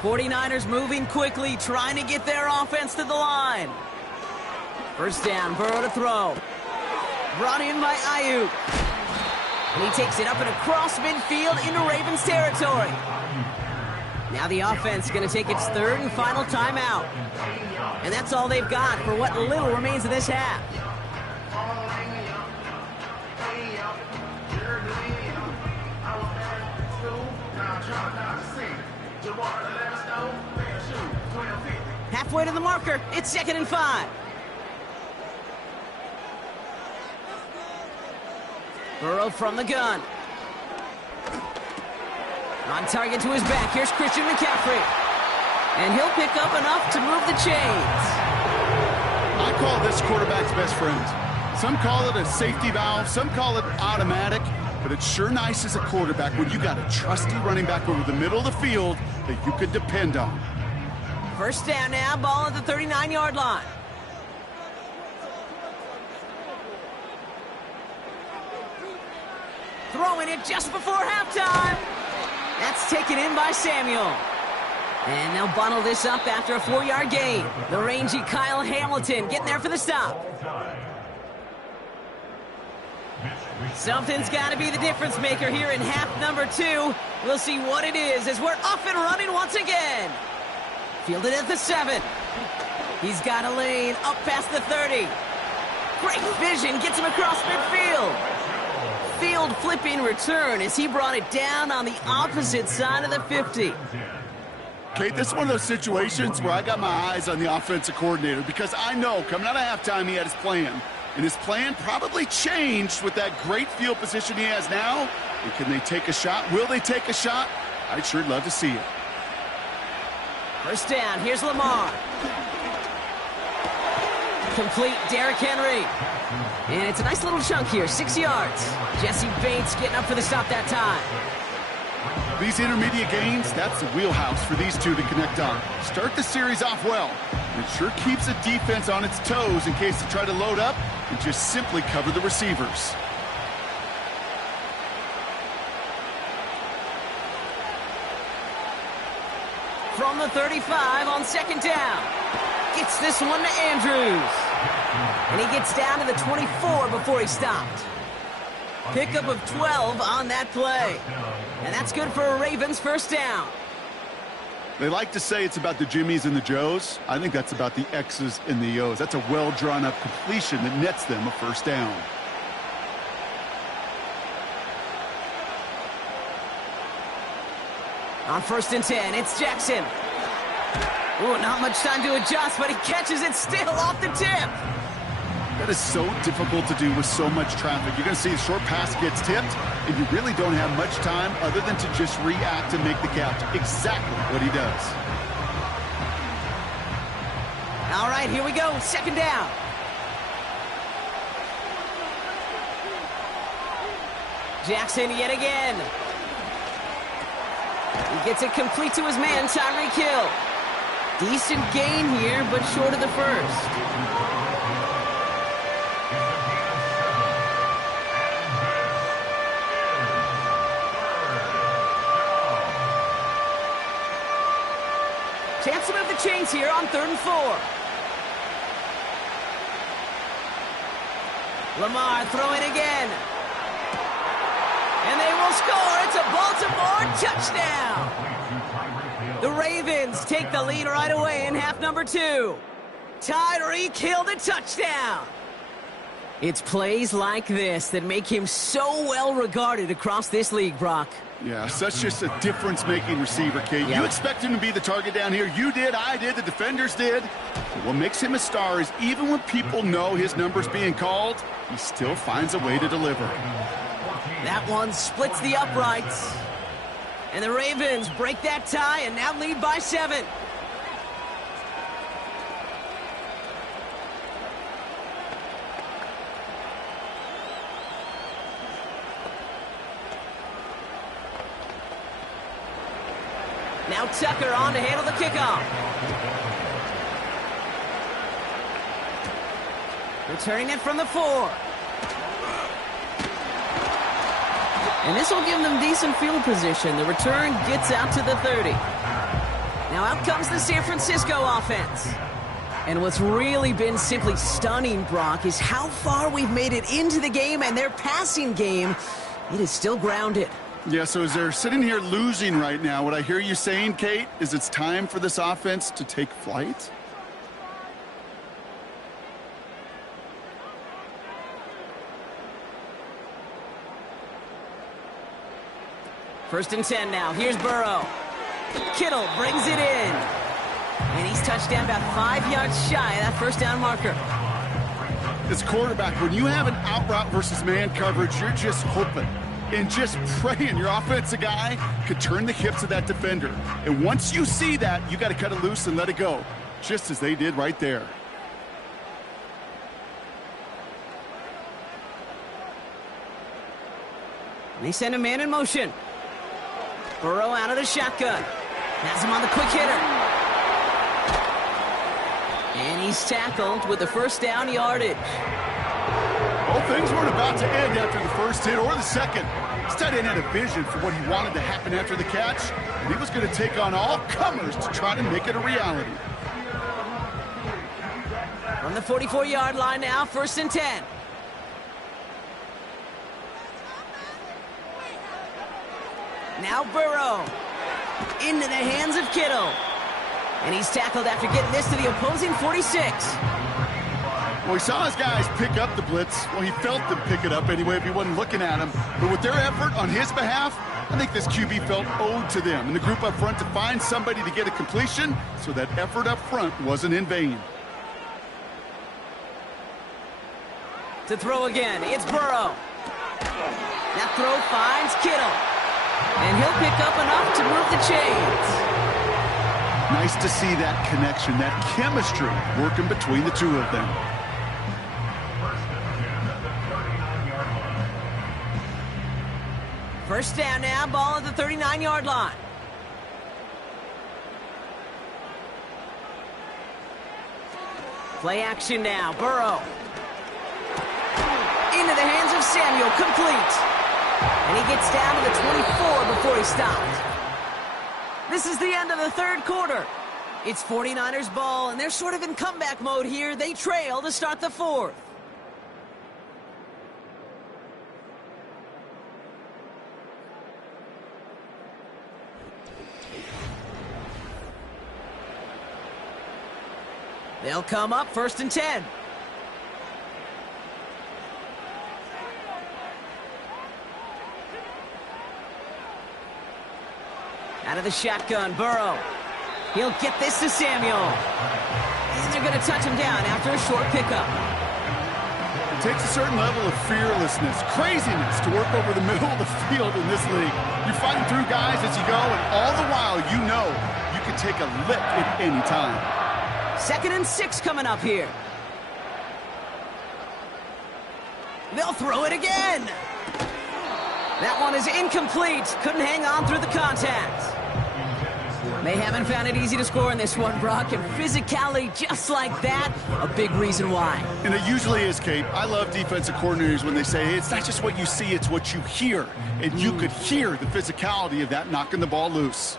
49ers moving quickly, trying to get their offense to the line. First down, Burrow to throw. Brought in by Ayuk. And he takes it up and across midfield into Ravens territory. Now the offense going to take its 3rd and final timeout. And that's all they've got for what little remains of this half. Halfway to the marker, it's 2nd and 5. Burrow from the gun. On target to his back, here's Christian McCaffrey. And he'll pick up enough to move the chains. I call this quarterback's best friend. Some call it a safety valve, some call it automatic, but it's sure nice as a quarterback when you got a trusty running back over the middle of the field that you could depend on. First down now, ball at the 39-yard line. Throwing it just before halftime. That's taken in by Samuel. And they'll bundle this up after a 4-yard gain. The rangy Kyle Hamilton getting there for the stop. Something's got to be the difference maker here in half number 2. We'll see what it is as we're up and running once again. Fielded at the 7. He's got a lane up past the 30. Great vision gets him across midfield. field flipping return as he brought it down on the opposite side of the 50. Kate, this is one of those situations where I got my eyes on the offensive coordinator because I know coming out of halftime he had his plan. And his plan probably changed with that great field position he has now. And can they take a shot? Will they take a shot? I'd sure love to see it. First down, here's Lamar. Complete, Derrick Henry. And it's a nice little chunk here, 6 yards. Jesse Bates getting up for the stop that time. These intermediate gains, that's the wheelhouse for these two to connect on. Start the series off well. It sure keeps the defense on its toes in case they try to load up and just simply cover the receivers. From the 35 on second down. Gets this one to Andrews. And he gets down to the 24 before he stopped. Pickup of 12 on that play. And that's good for a Ravens first down. They like to say it's about the Jimmies and the Joes. I think that's about the X's and the O's. That's a well-drawn-up completion that nets them a first down. On first and 10, it's Jackson. Ooh, not much time to adjust, but he catches it still off the tip. That is so difficult to do with so much traffic. You're going to see the short pass gets tipped, and you really don't have much time other than to just react and make the catch. Exactly what he does. All right, here we go. Second down. Jackson yet again. He gets it complete to his man, Tyreek Hill. Decent gain here, but short of the first. Chance to move the chains here on 3rd and 4. Lamar throwing again. And they will score. It's a Baltimore touchdown. The Ravens take the lead right away in half number 2. Tyreek Hill the touchdown. It's plays like this that make him so well regarded across this league, Brock. Yeah, such just a difference-making receiver, Kate. Yeah. You expect him to be the target down here. You did, I did, the defenders did. But what makes him a star is even when people know his number's being called, he still finds a way to deliver. That one splits the uprights. And the Ravens break that tie and now lead by 7. Now Tucker on to handle the kickoff. Returning it from the 4. And this will give them decent field position. The return gets out to the 30. Now out comes the San Francisco offense. And what's really been simply stunning, Brock, is how far we've made it into the game, and their passing game, it is still grounded. Yeah, so as they're sitting here losing right now, what I hear you saying, Kate, is it's time for this offense to take flight? First and 10 now. Here's Burrow. Kittle brings it in. And he's touched down about 5 yards shy of that first down marker. As quarterback, when you have an out route versus man coverage, you're just hoping and just praying your offensive guy could turn the hips of that defender. And once you see that, you got to cut it loose and let it go, just as they did right there. And they send a man in motion. Burrow out of the shotgun. Has him on the quick hitter. And he's tackled with the first down yardage. Well, things weren't about to end after the first hit or the second. This tight end had a vision for what he wanted to happen after the catch, and he was going to take on all comers to try to make it a reality. From the 44-yard line now, first and 10. Now Burrow into the hands of Kittle. And he's tackled after getting this to the opposing 46. Well, he saw his guys pick up the blitz. Well, he felt them pick it up anyway if he wasn't looking at him. But with their effort on his behalf, I think this QB felt owed to them and the group up front to find somebody to get a completion, so that effort up front wasn't in vain. To throw again, it's Burrow. That throw finds Kittle. And he'll pick up enough to move the chains. Nice to see that connection, that chemistry working between the two of them. First down now, ball at the 39-yard line. Play action now, Burrow. Into the hands of Samuel, complete. And he gets down to the 24 before he stopped. This is the end of the third quarter. It's 49ers ball, and they're sort of in comeback mode here. They trail to start the fourth. They'll come up first and 10. Out of the shotgun, Burrow. He'll get this to Samuel. And they're going to touch him down after a short pickup. It takes a certain level of fearlessness, craziness to work over the middle of the field in this league. You're fighting through guys as you go, and all the while you know you can take a lick at any time. 2nd and 6 coming up here. They'll throw it again. That one is incomplete. Couldn't hang on through the contact. They haven't found it easy to score in this one, Brock, and physicality just like that, a big reason why. And it usually is, Kate. I love defensive coordinators when they say, hey, it's not just what you see, it's what you hear. And you could hear the physicality of that knocking the ball loose.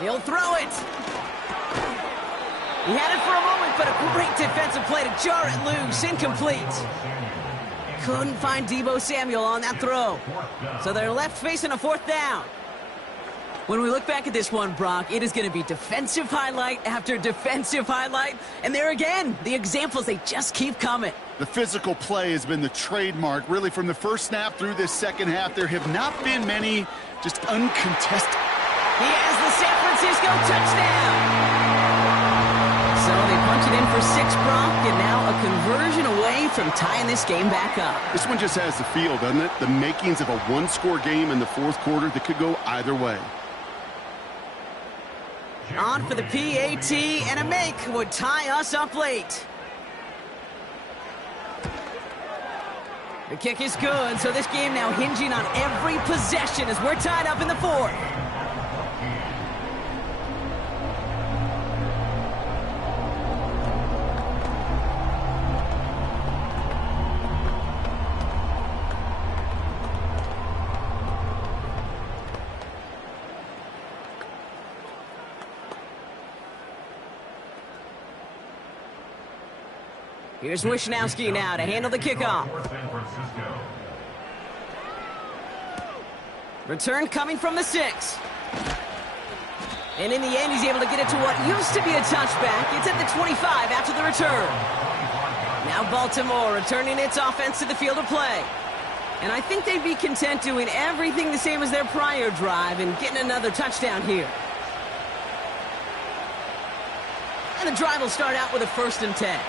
He'll throw it. He had it for a moment, but a great defensive play to jar it loose. Incomplete. Couldn't find Deebo Samuel on that throw. So they're left facing a fourth down. When we look back at this one, Brock, it is going to be defensive highlight after defensive highlight. And there again, the examples, they just keep coming. The physical play has been the trademark. Really, from the first snap through this second half, there have not been many just uncontested. He has the San Francisco touchdown. So they punch it in for 6, Brock, and now a conversion away from tying this game back up. This one just has the feel, doesn't it? The makings of a one-score game in the fourth quarter that could go either way. On for the PAT, and a make would tie us up late. The kick is good, so this game now hinging on every possession as we're tied up in the fourth. Here's Wishnowski now to handle the kickoff. Return coming from the 6. And in the end, he's able to get it to what used to be a touchback. It's at the 25 after the return. Now Baltimore returning its offense to the field of play. And I think they'd be content doing everything the same as their prior drive and getting another touchdown here. And the drive will start out with a 1st and 10.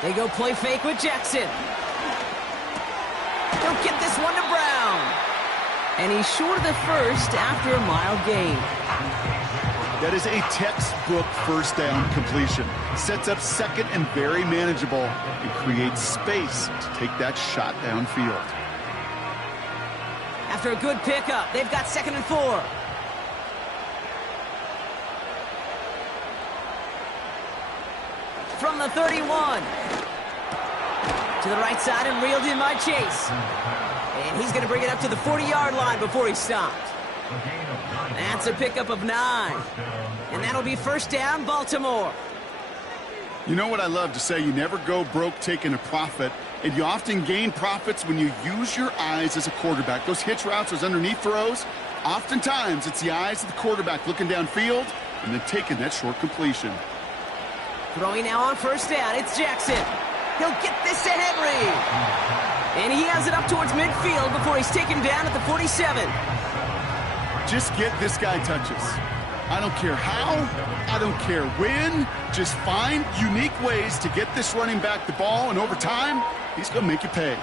They go play fake with Jackson. He'll get this one to Brown. And he's short of the first after a mild gain. That is a textbook first down completion. Sets up second and very manageable and creates space to take that shot downfield. After a good pickup, they've got 2nd and 4. From the 31. To the right side and reeled in by Chase. And he's going to bring it up to the 40-yard line before he stopped. That's a pickup of 9. And that'll be first down, Baltimore. You know what I love to say? You never go broke taking a profit, and you often gain profits when you use your eyes as a quarterback. Those hitch routes, those underneath throws, oftentimes it's the eyes of the quarterback looking downfield and then taking that short completion. Throwing now on first down, it's Jackson. He'll get this to Henry. And he has it up towards midfield before he's taken down at the 47. Just get this guy touches. I don't care how, I don't care when, just find unique ways to get this running back the ball, and over time, he's going to make you pay.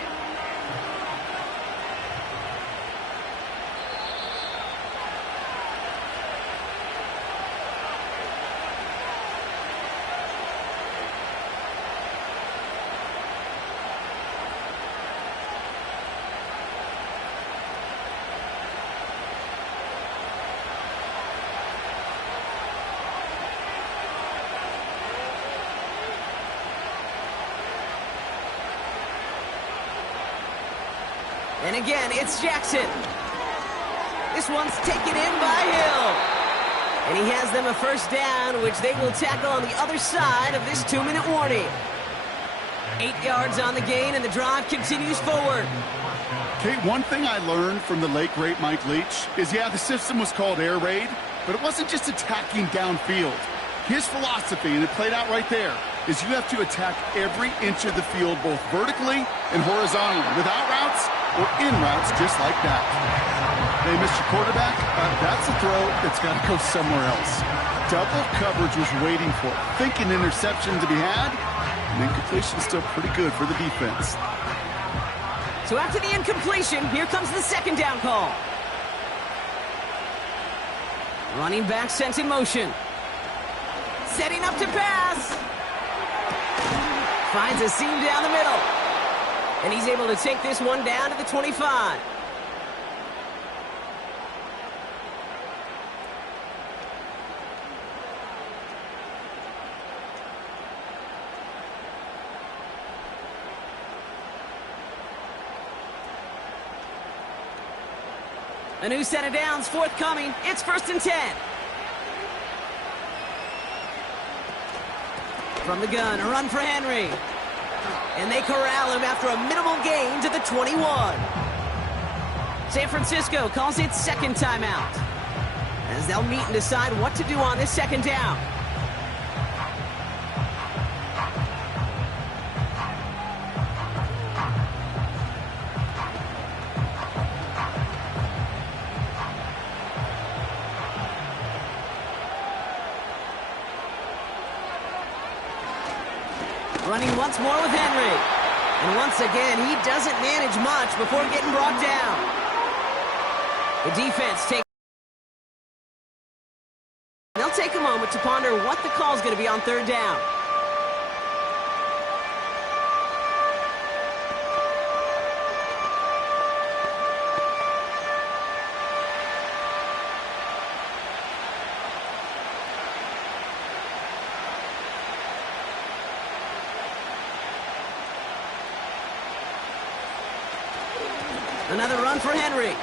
And again, it's Jackson. This one's taken in by Hill. And he has them a first down, which they will tackle on the other side of this 2-minute warning. 8 yards on the gain, and the drive continues forward. Kate, one thing I learned from the late, great Mike Leach is, yeah, the system was called air raid, but it wasn't just attacking downfield. His philosophy, and it played out right there, is you have to attack every inch of the field, both vertically and horizontally, without routes or in routes, just like that. Hey, Mr. Quarterback, that's a throw that's got to go somewhere else. Double coverage was waiting for it, thinking interception to be had, and incompletion still pretty good for the defense. So after the incompletion, here comes the second down call. Running back sent in motion. Setting up to pass. Finds a seam down the middle. And he's able to take this one down to the 25. A new set of downs forthcoming. It's 1st and 10. From the gun, a run for Henry. And they corral him after a minimal gain to the 21. San Francisco calls its second timeout, as they'll meet and decide what to do on this second down. Running once more with Henry. And once again, he doesn't manage much before getting brought down. The defense takes... They'll take a moment to ponder what the call is going to be on third down. Another run for Henry.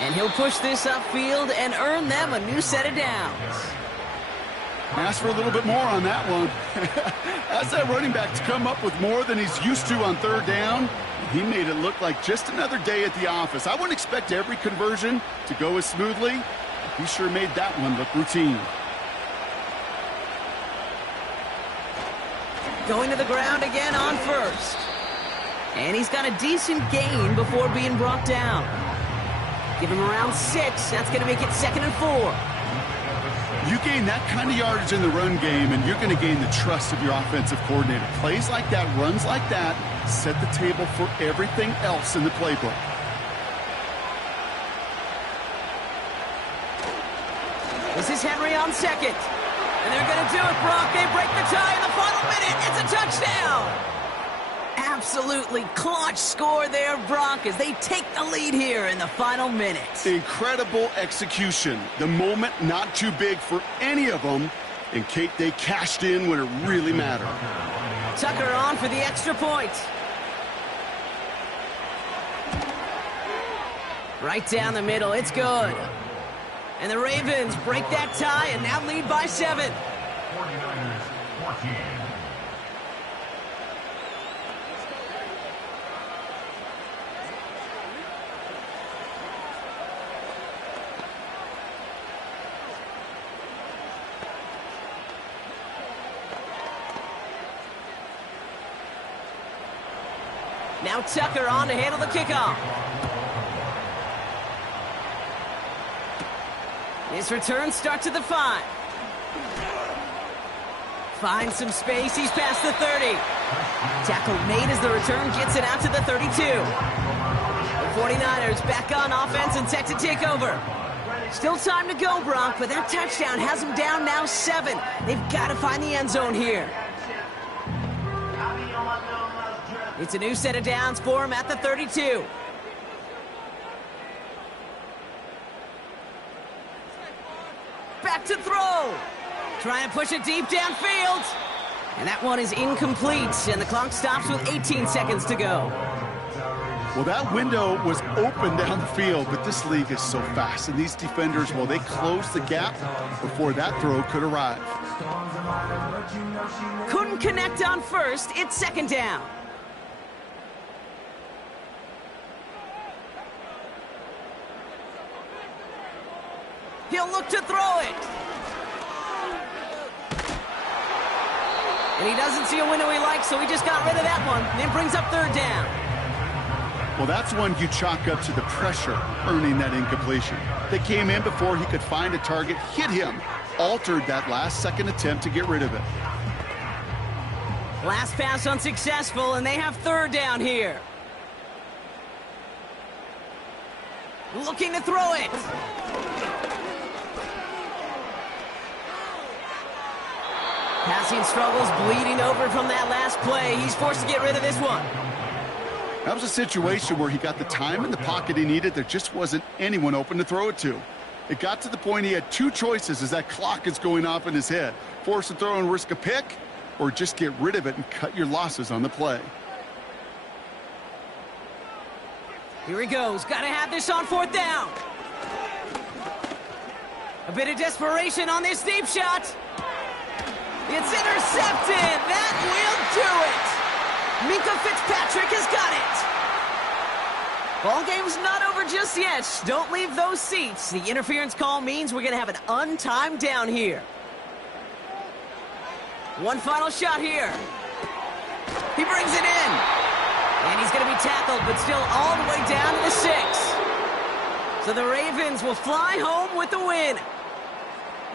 And he'll push this upfield and earn them a new set of downs. Ask for a little bit more on that one. Ask that running back to come up with more than he's used to on third down. He made it look like just another day at the office. I wouldn't expect every conversion to go as smoothly. He sure made that one look routine. Going to the ground again on first. And he's got a decent gain before being brought down. Give him around 6. That's going to make it 2nd and 4. You gain that kind of yardage in the run game, and you're going to gain the trust of your offensive coordinator. Plays like that, runs like that, set the table for everything else in the playbook. This is Henry on second. And they're going to do it, Brock. They break the tie in the final minute. It's a touchdown. Absolutely clutch score there, Brock, as they take the lead here in the final minutes. Incredible execution. The moment not too big for any of them. And, Kate, they cashed in when it really mattered. Tucker on for the extra point. Right down the middle. It's good. And the Ravens break that tie and now lead by 7. Now Tucker on to handle the kickoff. His return starts at the 5. Finds some space. He's past the 30. Tackle made as the return gets it out to the 32. The 49ers back on offense and set to take over. Still time to go, Brock, but that touchdown has them down now 7. They've got to find the end zone here. It's a new set of downs for him at the 32. Back to throw. Trying to push it deep downfield. And that one is incomplete, and the clock stops with 18 seconds to go. Well, that window was open down the field, but this league is so fast. And these defenders, well, they closed the gap before that throw could arrive. Couldn't connect on first. It's second down. He'll look to throw it. And he doesn't see a window he likes, so he just got rid of that one. And it brings up third down. Well, that's one you chalk up to the pressure earning that incompletion. They came in before he could find a target, hit him, altered that last-second attempt to get rid of it. Last pass unsuccessful, and they have third down here. Looking to throw it. Passing struggles, bleeding over from that last play. He's forced to get rid of this one. That was a situation where he got the time in the pocket he needed. There just wasn't anyone open to throw it to. It got to the point he had two choices as that clock is going off in his head. Force to throw and risk a pick, or just get rid of it and cut your losses on the play. Here he goes. Got to have this on fourth down. A bit of desperation on this deep shot. It's intercepted. That will do it. Minka Fitzpatrick has got it. Ball game's not over just yet. Don't leave those seats. The interference call means we're going to have an untimed down here. One final shot here. He brings it in. And he's going to be tackled, but still all the way down to the 6. So the Ravens will fly home with the win.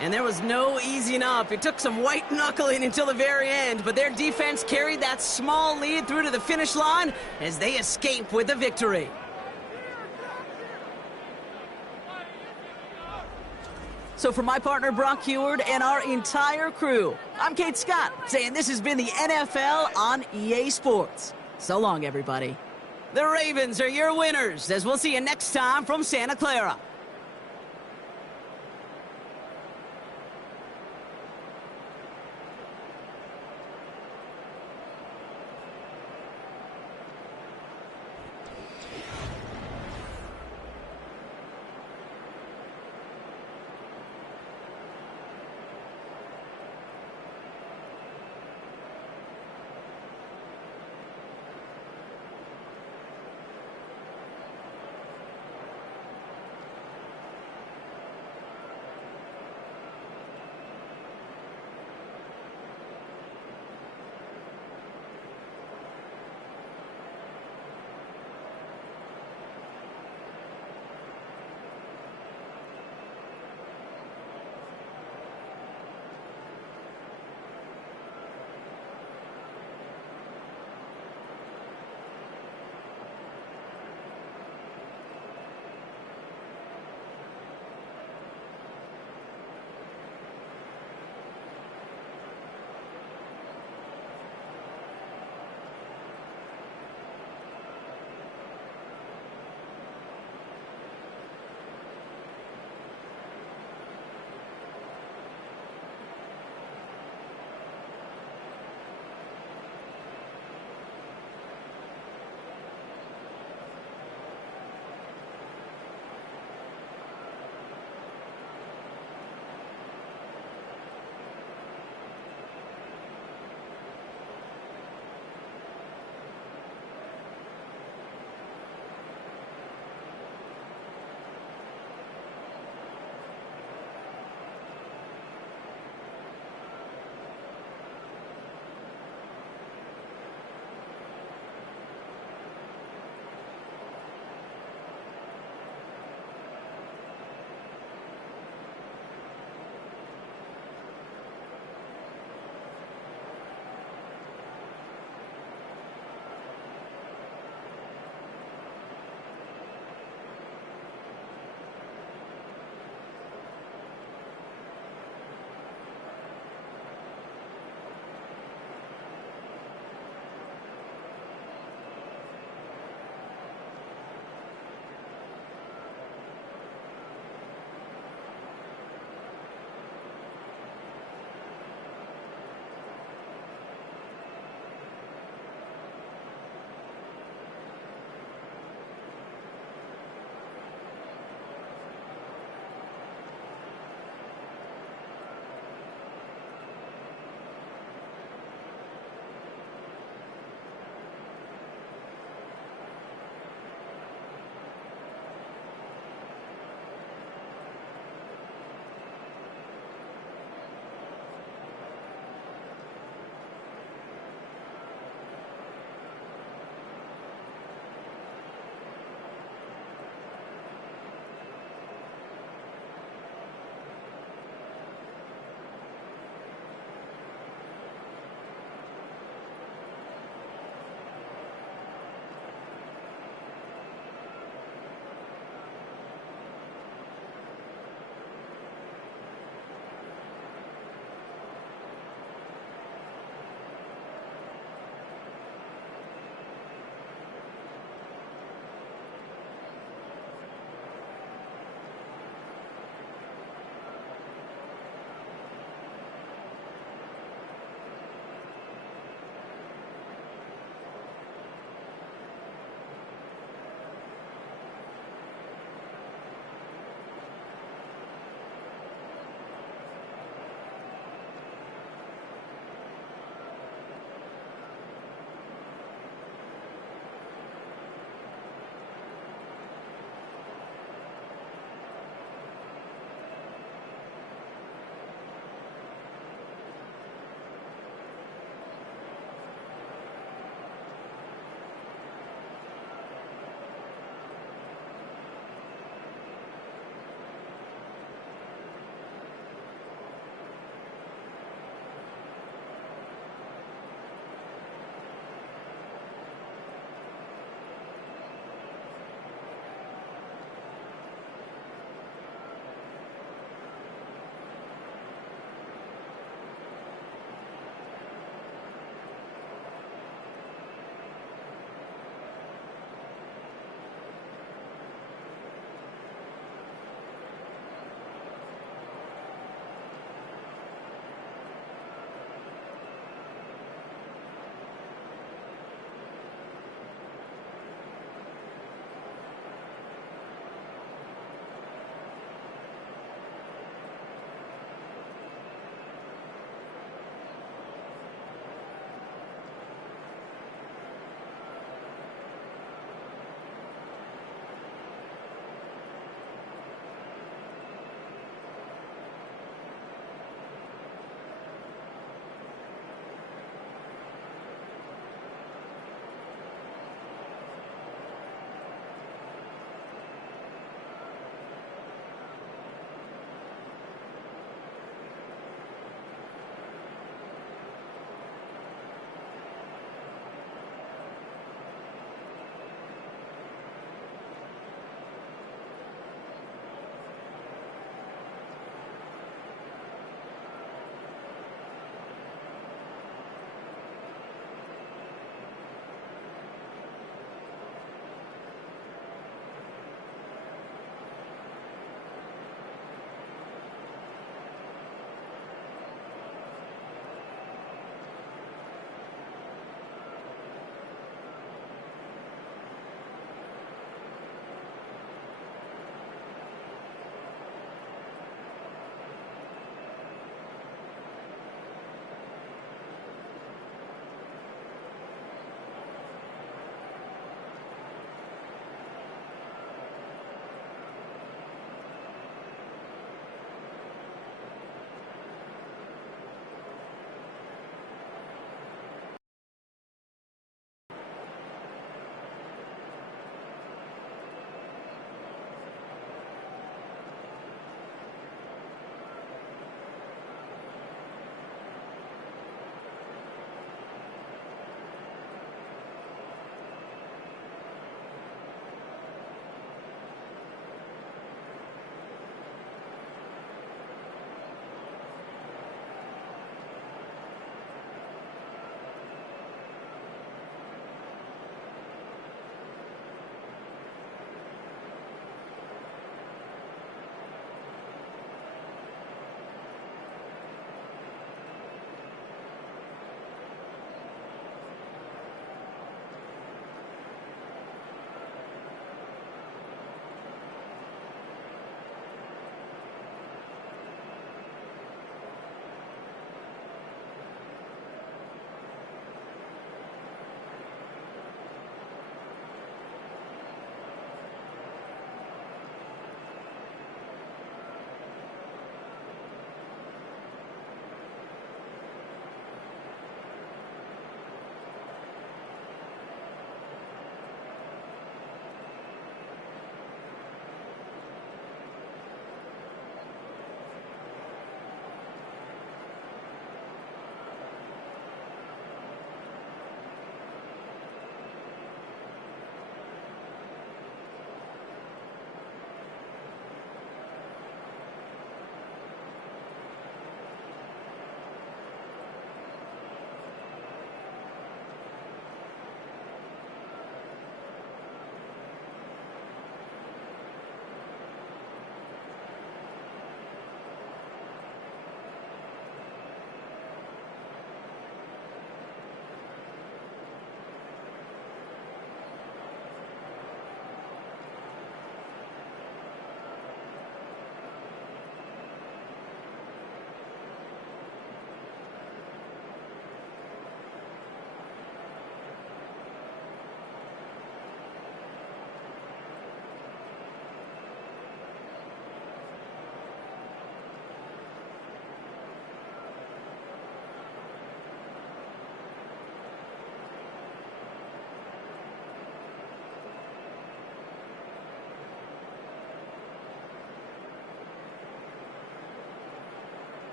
And there was no easing up. It took some white knuckling until the very end, but their defense carried that small lead through to the finish line as they escape with the victory. So for my partner, Brock Heward, and our entire crew, I'm Kate Scott, saying this has been the NFL on EA Sports. So long, everybody. The Ravens are your winners, as we'll see you next time from Santa Clara.